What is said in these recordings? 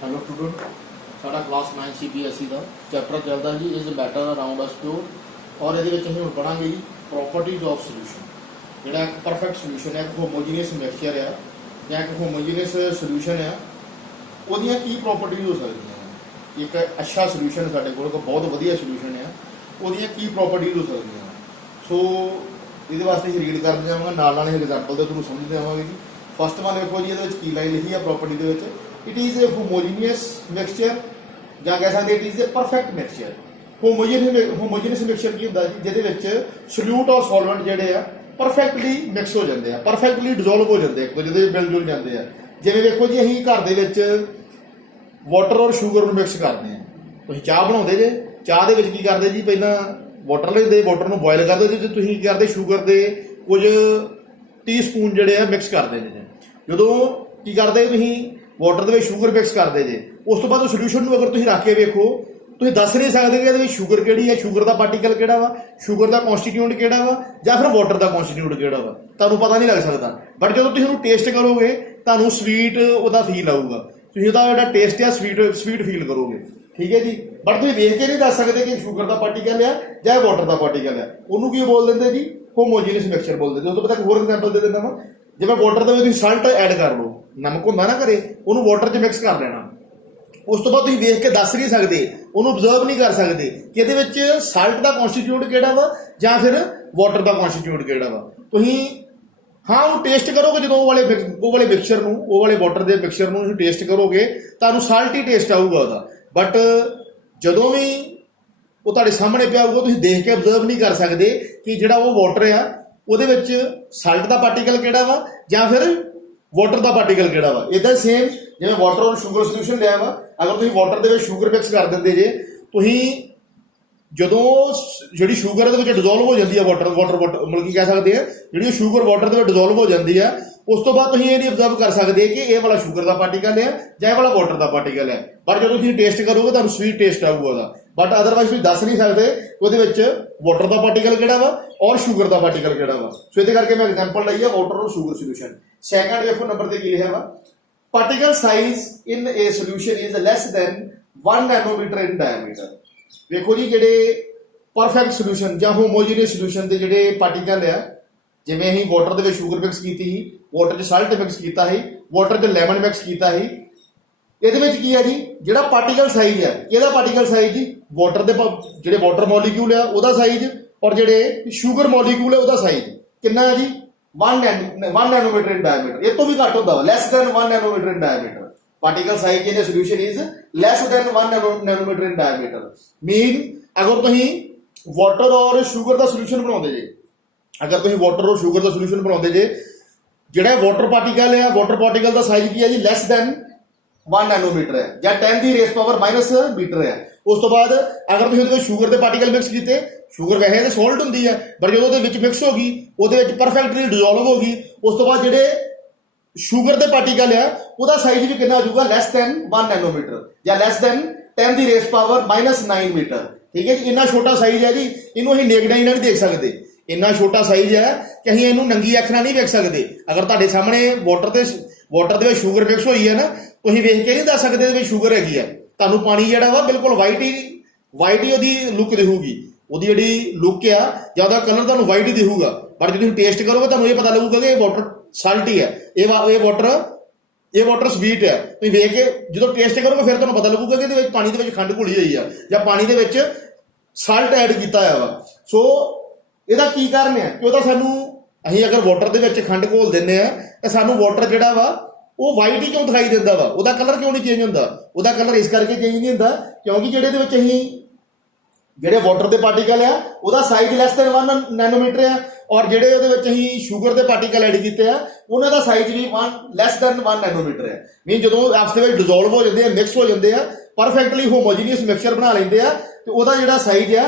Hello student साडा class 9 CBSE का chapter चलता जी is matter around us pure और ये हम पढ़ांगे जी प्रॉपर्टीज ऑफ सोल्यूशन जोड़ा एक परफेक्ट सोल्यूशन है, एक होमोजीनियस मिक्सचर है या एक होमोजीनियस सोल्यूशन है ਉਹਦੀਆਂ ਕੀ ਪ੍ਰੋਪਰਟੀਜ਼ ਹੋ ਸਕਦੀਆਂ हैं। एक अच्छा सोल्यूशन ਸਾਡੇ ਕੋਲ बहुत ਵਧੀਆ सोल्यूशन है ਉਹਦੀਆਂ ਕੀ ਪ੍ਰੋਪਰਟੀਜ਼ ਹੋ ਸਕਦੀਆਂ ਸੋ ਇਹਦੇ ਵਾਸਤੇ ਅਸੀਂ ਰੀਡ ਕਰਦੇ ਜਾਵਾਂਗੇ ਨਾਲ ਨਾਲ ਐਗਜ਼ਾਮਪਲ ਦੇ ਥਰੂ ਸਮਝਦੇ ਆਵਾਂਗੇ ਜੀ। ਫਸਟ ਵਨ ਵੇਖੋ ਜੀ, ਇਹਦੇ ਵਿੱਚ ਕੀ ਲਾਈਨ ਲਿਖੀ ਹੈ ਪ੍ਰੋਪਰਟੀ ਦੇ ਵਿੱਚ, it is a homogeneous mixture ਜਾਂ ਕਹਿ ਸਕਦੇ it is a perfect mixture. Homogeneous mixture ਕੀ ਹੁੰਦਾ ਜੀ, ਜਿਹਦੇ ਵਿੱਚ ਸੋਲਿਊਟ ਔਰ ਸੋਲਵੈਂਟ ਜਿਹੜੇ ਆ ਪਰਫੈਕਟਲੀ ਮਿਕਸ ਹੋ ਜਾਂਦੇ ਆ, ਪਰਫੈਕਟਲੀ ਡਿਸੋਲਵ ਹੋ ਜਾਂਦੇ ਇੱਕ ਦੂਜੇ ਦੇ ਮਿਲ ਜੁਲ ਜਾਂਦੇ ਆ। ਜਿਵੇਂ ਵੇਖੋ ਜੀ, ਅਸੀਂ ਘਰ ਦੇ ਵਿੱਚ ਵਾਟਰ ਔਰ ਸ਼ੂਗਰ ਨੂੰ ਮਿਕਸ ਕਰਦੇ ਆ। ਤੁਸੀਂ ਚਾਹ ਬਣਾਉਂਦੇ ਜੇ, ਚਾਹ ਦੇ ਵਿੱਚ ਕੀ ਕਰਦੇ ਜੀ, ਪਹਿਲਾਂ ਵਾਟਰ ਲੈਂਦੇ, ਵਾਟਰ ਨੂੰ ਬੋਇਲ ਕਰਦੇ ਜੇ, ਤੁਸੀਂ ਕੀ ਕਰਦੇ ਸ਼ੂਗਰ ਦੇ ਕੁਝ ਟੀਸਪੂਨ ਜਿਹੜੇ ਆ ਮਿਕਸ ਕਰਦੇ ਜੇ। ਜਦੋਂ ਕੀ ਕਰਦੇ ਤੁਸੀਂ ਵਾਟਰ ਦੇ ਵਿੱਚ ਸ਼ੂਗਰ ਮਿਕਸ ਕਰਦੇ ਜੇ, ਉਸ ਤੋਂ ਬਾਅਦ ਉਹ ਸੋਲਿਊਸ਼ਨ ਨੂੰ ਅਗਰ ਤੁਸੀਂ ਰੱਖ ਕੇ ਵੇਖੋ, ਤੁਸੀਂ ਦੱਸ ਨਹੀਂ ਸਕਦੇ ਕਿ ਇਹਦੇ ਵਿੱਚ ਸ਼ੂਗਰ ਕਿਹੜੀ ਹੈ, ਸ਼ੂਗਰ ਦਾ ਪਾਰਟੀਕਲ ਕਿਹੜਾ ਵਾ, ਸ਼ੂਗਰ ਦਾ ਕਨਸਟੀਟਿਊਂਟ ਕਿਹੜਾ ਵਾ ਜਾਂ ਫਿਰ ਵਾਟਰ ਦਾ ਕਨਸਟੀਟਿਊਂਟ ਕਿਹੜਾ ਵਾ, ਤੁਹਾਨੂੰ ਪਤਾ ਨਹੀਂ ਲੱਗ ਸਕਦਾ। ਬਟ ਜਦੋਂ ਤੁਸੀਂ ਉਹਨੂੰ ਟੇਸਟ ਕਰੋਗੇ ਤੁਹਾਨੂੰ ਸਵੀਟ ਉਹਦਾ ਫੀਲ ਆਊਗਾ, ਤੁਸੀਂ ਉਹਦਾ ਜਿਹੜਾ ਟੇਸਟ ਆ ਸਵੀਟ ਫੀਲ ਕਰੋਗੇ, ਠੀਕ ਹੈ ਜੀ। ਬਟ ਤੁਸੀਂ ਵੇਖ ਕੇ ਨਹੀਂ ਦੱਸ ਸਕਦੇ ਕਿ ਸ਼ੂਗਰ ਦਾ ਪਾਰਟੀਕਲ ਆ ਜਾਂ ਵਾਟਰ ਦਾ ਪਾਰਟੀਕਲ ਆ। ਉਹਨੂੰ ਕੀ ਬੋਲ ਦਿੰਦੇ ਜੀ, ਹੋਮੋਜੀਨੀਅਸ ਮਿਕਸਚਰ ਬੋਲ ਦਿੰਦੇ। ਉਸ ਤੋਂ ਬਾਅਦ ਇੱਕ ਹੋਰ ਐਗਜ਼ਾਮਪਲ ਦੇ ਦਿੰਦਾ ਵਾ, ਜਿਵੇਂ ਵਾਟਰ ਦੇ ਵਿੱਚ ਤੁਸੀਂ ਸਾਲਟ ਐਡ ਕਰ ਲਓ, ਨਮਕ ਹੁੰਦਾ ਨਾ ਘਰੇ, ਉਹਨੂੰ ਵਾਟਰ 'ਚ ਮਿਕਸ ਕਰ ਲੈਣਾ। ਉਸ ਤੋਂ ਬਾਅਦ ਤੁਸੀਂ ਵੇਖ ਕੇ ਦੱਸ ਨਹੀਂ ਸਕਦੇ, ਉਹਨੂੰ ਅਬਜ਼ਰਵ ਨਹੀਂ ਕਰ ਸਕਦੇ ਕਿ ਇਹਦੇ ਵਿੱਚ ਸਾਲਟ ਦਾ ਕਨਸਟੀਟਿਊਟ ਕਿਹੜਾ ਵਾ ਜਾਂ ਫਿਰ ਵਾਟਰ ਦਾ ਕਨਸਟੀਟਿਊਟ ਕਿਹੜਾ ਵਾ। ਤੁਸੀਂ ਹਾਂ ਉਹਨੂੰ ਟੇਸਟ ਕਰੋਗੇ, ਜਦੋਂ ਉਹ ਵਾਲੇ ਮਿਕਸਚਰ ਨੂੰ, ਉਹ ਵਾਲੇ ਵਾਟਰ ਦੇ ਮਿਕਸਚਰ ਨੂੰ ਤੁਸੀਂ ਟੇਸਟ ਕਰੋਗੇ ਤੁਹਾਨੂੰ ਸਾਲਟੀ ਟੇਸਟ ਆਊਗਾ ਉਹਦਾ। ਬਟ ਜਦੋਂ ਵੀ ਉਹ ਤੁਹਾਡੇ ਸਾਹਮਣੇ ਪਿਆ ਹੋਊਗਾ ਤੁਸੀਂ ਦੇਖ ਕੇ ਅਬਜ਼ਰਵ ਨਹੀਂ ਕਰ ਸਕਦੇ ਕਿ ਜਿਹੜਾ ਉਹ ਵਾਟਰ ਆ ਉਹਦੇ ਵਿੱਚ ਸਾਲਟ ਦਾ ਪਾਰਟੀਕਲ ਕਿਹੜਾ ਵਾ ਜਾਂ ਫਿਰ ਵਾਟਰ ਦਾ ਪਾਰਟੀਕਲ ਕਿਹੜਾ ਵਾ। ਇੱਦਾਂ ਸੇਮ ਜਿਵੇਂ ਵਾਟਰ ਔਰ ਸ਼ੂਗਰ ਸੋਲਿਊਸ਼ਨ ਲਿਆ ਵਾ, ਅਗਰ ਤੁਸੀਂ ਵਾਟਰ ਦੇ ਵਿੱਚ ਸ਼ੂਗਰ ਮਿਕਸ ਕਰ ਦਿੰਦੇ ਜੇ, ਤੁਸੀਂ ਜਦੋਂ ਜਿਹੜੀ ਸ਼ੂਗਰ ਇਹਦੇ ਵਿੱਚ ਡਿਜ਼ੋਲਵ ਹੋ ਜਾਂਦੀ ਹੈ, ਵਾਟਰ ਮਤਲਬ ਕੀ ਕਹਿ ਸਕਦੇ ਆ, ਜਿਹੜੀ ਸ਼ੂਗਰ ਵਾਟਰ ਦੇ ਵਿੱਚ ਡਿਜ਼ੋਲਵ ਹੋ ਜਾਂਦੀ ਆ, ਉਸ ਤੋਂ ਬਾਅਦ ਤੁਸੀਂ ਇਹ ਨਹੀਂ ਅਬਜ਼ਰਵ ਕਰ ਸਕਦੇ ਕਿ ਇਹ ਵਾਲਾ ਸ਼ੂਗਰ ਦਾ ਪਾਰਟੀਕਲ ਹੈ ਜਾਂ ਇਹ ਵਾਲਾ ਵਾਟਰ ਦਾ ਪਾਰਟੀਕਲ ਹੈ। ਪਰ ਜਦੋਂ ਤੁਸੀਂ ਟੇਸਟ ਕਰੋਗੇ ਤੁਹਾਨੂੰ ਸਵੀਟ ਟੇਸਟ ਆਊਗਾ ਉਹਦਾ। ਬਟ ਅਦਰਵਾਈਜ਼ ਤੁਸੀਂ ਦੱਸ ਨਹੀਂ ਸਕਦੇ ਉਹਦੇ ਵਿੱਚ ਵਾਟਰ ਦਾ ਪਾਰਟੀਕਲ ਕਿਹੜਾ ਵਾ ਔਰ ਸ਼ੂਗਰ ਦਾ ਪਾਰਟੀਕਲ ਕਿਹੜਾ ਵਾ। ਸੋ ਇਹਦੇ ਕਰਕੇ ਮੈਂ ਐਗਜ਼ਾਮਪਲ ਲਈ ਆ ਵਾਟਰ ਔਰ ਸ਼ੂਗਰ ਸੋਲਿਊਸ਼ਨ। ਸੈਕੰਡ ਵੇਖੋ ਨੰਬਰ ਤੇ ਕੀ ਲਿਖਿਆ ਵਾ, particle size in a solution is less than 1 nanometre in diameter. ਵੇਖੋ ਜੀ, ਜਿਹੜੇ ਪਰਫੈਕਟ ਸੋਲਿਊਸ਼ਨ ਜਾਂ ਹੋਮੋਜੀਨੀਅਸ ਸੋਲਿਊਸ਼ਨ ਦੇ ਜਿਹੜੇ ਪਾਰਟੀਕਲ ਆ, ਜਿਵੇਂ ਅਸੀਂ ਵਾਟਰ ਦੇ ਵਿੱਚ ਸ਼ੂਗਰ ਮਿਕਸ ਕੀਤੀ ਸੀ, ਵਾਟਰ 'ਚ ਸਾਲਟ ਮਿਕਸ ਕੀਤਾ ਸੀ, ਵਾਟਰ 'ਚ ਲੈਮਨ ਮਿਕਸ ਕੀਤਾ ਸੀ, ਇਹਦੇ ਵਿੱਚ ਕੀ ਆ ਜੀ, ਜਿਹੜਾ ਪਾਰਟੀਕਲ ਸਾਈਜ਼ ਆ, ਇਹਦਾ ਪਾਰਟੀਕਲ ਸਾਈਜ਼ ਜੀ ਵਾਟਰ ਦੇ ਜਿਹੜੇ ਵਾਟਰ ਮੋਲੀਕਿਊਲ ਆ ਉਹਦਾ ਸਾਈਜ਼ ਔਰ ਜਿਹੜੇ ਸ਼ੂਗਰ ਮੋਲੀਕਿਊਲ ਆ ਉਹਦਾ ਸਾਈਜ਼ ਕਿੰਨਾ ਹੈ ਜੀ, 1 ਨੈਨੋਮੀਟਰ ਇਨ ਡਾਇਆਮੀਟਰ। ਇਹ ਤੋਂ ਵੀ ਘੱਟ ਹੁੰਦਾ ਵਾ, less than 1 nanometre in diameter. Particle size in a solution is less than 1 nanometre in diameter. Mean ਅਗਰ ਤੁਸੀਂ ਵਾਟਰ ਔਰ ਸ਼ੂਗਰ ਦਾ ਸੋਲਿਊਸ਼ਨ ਬਣਾਉਂਦੇ ਜੇ, ਅਗਰ ਤੁਸੀਂ ਵਾਟਰ ਔਰ ਸ਼ੂਗਰ ਦਾ ਸੋਲਿਊਸ਼ਨ ਬਣਾਉਂਦੇ ਜੇ, ਜਿਹੜਾ ਵਾਟਰ ਪਾਰਟੀਕਲ ਹੈ, ਵਾਟਰ ਪਾਰਟੀਕਲ ਦਾ ਸਾਈਜ਼ ਕੀ ਹੈ ਜੀ, ਲੈਸ ਦੈਨ 1 ਨੈਨੋਮੀਟਰ ਹੈ ਜਾਂ 10 ਦੀ ਰੇਸ ਪਾਵਰ ਮਾਈਨਸ ਮੀਟਰ ਹੈ। ਉਸ ਤੋਂ ਬਾਅਦ ਅਗਰ ਤੁਸੀਂ ਉਹਦੇ ਵਿੱਚ ਸ਼ੂਗਰ ਦੇ ਪਾਰਟੀਕਲ ਮਿਕਸ ਕੀਤੇ, ਸ਼ੂਗਰ ਵੈਸੇ ਤਾਂ ਸੋਲਟ ਹੁੰਦੀ ਹੈ, ਪਰ ਜਦੋਂ ਉਹਦੇ ਵਿੱਚ ਮਿਕਸ ਹੋ ਗਈ ਉਹਦੇ ਵਿੱਚ ਪਰਫੈਕਟਲੀ ਡਿਜ਼ੋਲਵ ਹੋ ਗਈ, ਉਸ ਤੋਂ ਬਾਅਦ ਜਿਹੜੇ ਸ਼ੂਗਰ ਦੇ ਪਾਰਟੀਕਲ ਆ ਉਹਦਾ ਸਾਈਜ਼ ਵੀ ਕਿੰਨਾ ਆ ਜਾਊਗਾ, ਲੈਸ ਦੈਨ 1 ਨੈਨੋਮੀਟਰ ਜਾਂ ਲੈਸ ਦੈਨ 10 ਦੀ ਰੇਸ ਪਾਵਰ ਮਾਈਨਸ 9 ਮੀਟਰ। ਠੀਕ ਹੈ ਜੀ, ਇੰਨਾ ਛੋਟਾ ਸਾਈਜ਼ ਹੈ ਜੀ, ਇਹਨੂੰ ਅਸੀਂ ਨੇਕਡ ਆਈ ਨਾਲ ਨਹੀਂ ਦੇਖ ਸਕਦੇ। ਇੰਨਾ ਛੋਟਾ ਸਾਈਜ਼ ਹੈ ਕਿ ਅਸੀਂ ਇਹਨੂੰ ਨੰਗੀ ਅੱਖ ਨਾਲ ਨਹੀਂ ਵੇਖ ਸਕਦੇ। ਅਗਰ ਤੁਹਾਡੇ ਸਾਹਮਣੇ ਵਾਟਰ ਦੇ ਵਿੱਚ ਸ਼ੂਗਰ ਮਿਕਸ ਹੋਈ ਹੈ ਨਾ, ਤੁਸੀਂ ਵੇਖ ਕੇ ਨਹੀਂ ਦੱਸ ਸਕਦੇ ਇਹਦੇ ਵਿੱਚ ਸ਼ੂਗਰ ਹੈਗੀ ਆ। ਤੁਹਾਨੂੰ ਪਾਣੀ ਜਿਹੜਾ ਵਾ ਬਿਲਕੁਲ ਵਾਈਟ ਹੀ ਉਹਦੀ ਲੁੱਕ ਦਿਖੂਗੀ, ਉਹਦੀ ਜਿਹੜੀ ਲੁੱਕ ਆ ਜਾਂ ਉਹਦਾ ਕਲਰ ਤੁਹਾਨੂੰ ਵਾਈਟ ਹੀ ਦਿਖੂਗਾ। ਪਰ ਜਦੋਂ ਤੁਸੀਂ ਟੇਸਟ ਕਰੋਗੇ ਤੁਹਾਨੂੰ ਇਹ ਪਤਾ ਲੱਗੂਗਾ ਕਿ ਇਹ ਵਾਟਰ ਸਾਲਟੀ ਹੈ, ਇਹ ਵਾਟਰ ਸਵੀਟ ਹੈ। ਤੁਸੀਂ ਵੇਖ ਕੇ ਜਦੋਂ ਟੇਸਟ ਕਰੋਗੇ ਫਿਰ ਤੁਹਾਨੂੰ ਪਤਾ ਲੱਗੂਗਾ ਕਿ ਇਹਦੇ ਵਿੱਚ ਪਾਣੀ ਦੇ ਵਿੱਚ ਖੰਡ ਘੁਲੀ ਹੋਈ ਆ ਜਾਂ ਪਾਣੀ ਦੇ ਵਿੱਚ ਸਾਲਟ ਐਡ ਕੀਤਾ ਹੋਇਆ ਵਾ। ਸੋ ਇਹਦਾ ਕੀ ਕਾਰਨ ਹੈ ਕਿ ਉਹਦਾ ਅਸੀਂ ਅਗਰ ਵਾਟਰ ਦੇ ਵਿੱਚ ਖੰਡ ਘੋਲ ਦਿੰਦੇ ਆ ਤਾਂ ਸਾਨੂੰ ਵਾਟਰ ਜਿਹੜਾ ਵਾ ਉਹ ਵਾਈਟ ਹੀ ਕਿਉਂ ਦਿਖਾਈ ਦਿੰਦਾ ਵਾ, ਉਹਦਾ ਕਲਰ ਕਿਉਂ ਨਹੀਂ ਚੇਂਜ ਹੁੰਦਾ? ਉਹਦਾ ਕਲਰ ਇਸ ਕਰਕੇ ਚੇਂਜ ਨਹੀਂ ਹੁੰਦਾ ਕਿਉਂਕਿ ਜਿਹੜੇ ਵਾਟਰ ਦੇ ਪਾਰਟੀਕਲ ਆ ਉਹਦਾ ਸਾਈਜ਼ ਲੈਸ ਦੈਨ 1 ਨੈਨੋਮੀਟਰ ਆ, ਔਰ ਜਿਹੜੇ ਉਹਦੇ ਵਿੱਚ ਅਸੀਂ ਸ਼ੂਗਰ ਦੇ ਪਾਰਟੀਕਲ ਐਡ ਕੀਤੇ ਆ ਉਹਨਾਂ ਦਾ ਸਾਈਜ਼ ਵੀ ਲੈਸ ਦੈਨ 1 ਨੈਨੋਮੀਟਰ ਹੈ। ਮੀਨ ਜਦੋਂ ਆਪਸ ਦੇ ਵਿੱਚ ਡਿਜ਼ੋਲਵ ਹੋ ਜਾਂਦੇ ਆ, ਮਿਕਸ ਹੋ ਜਾਂਦੇ ਆ, ਪਰਫੈਕਟਲੀ ਹੋਮੋਜੀਨੀਅਸ ਮਿਕਸਚਰ ਬਣਾ ਲੈਂਦੇ ਆ, ਤੇ ਉਹਦਾ ਜਿਹੜਾ ਸਾਈਜ਼ ਆ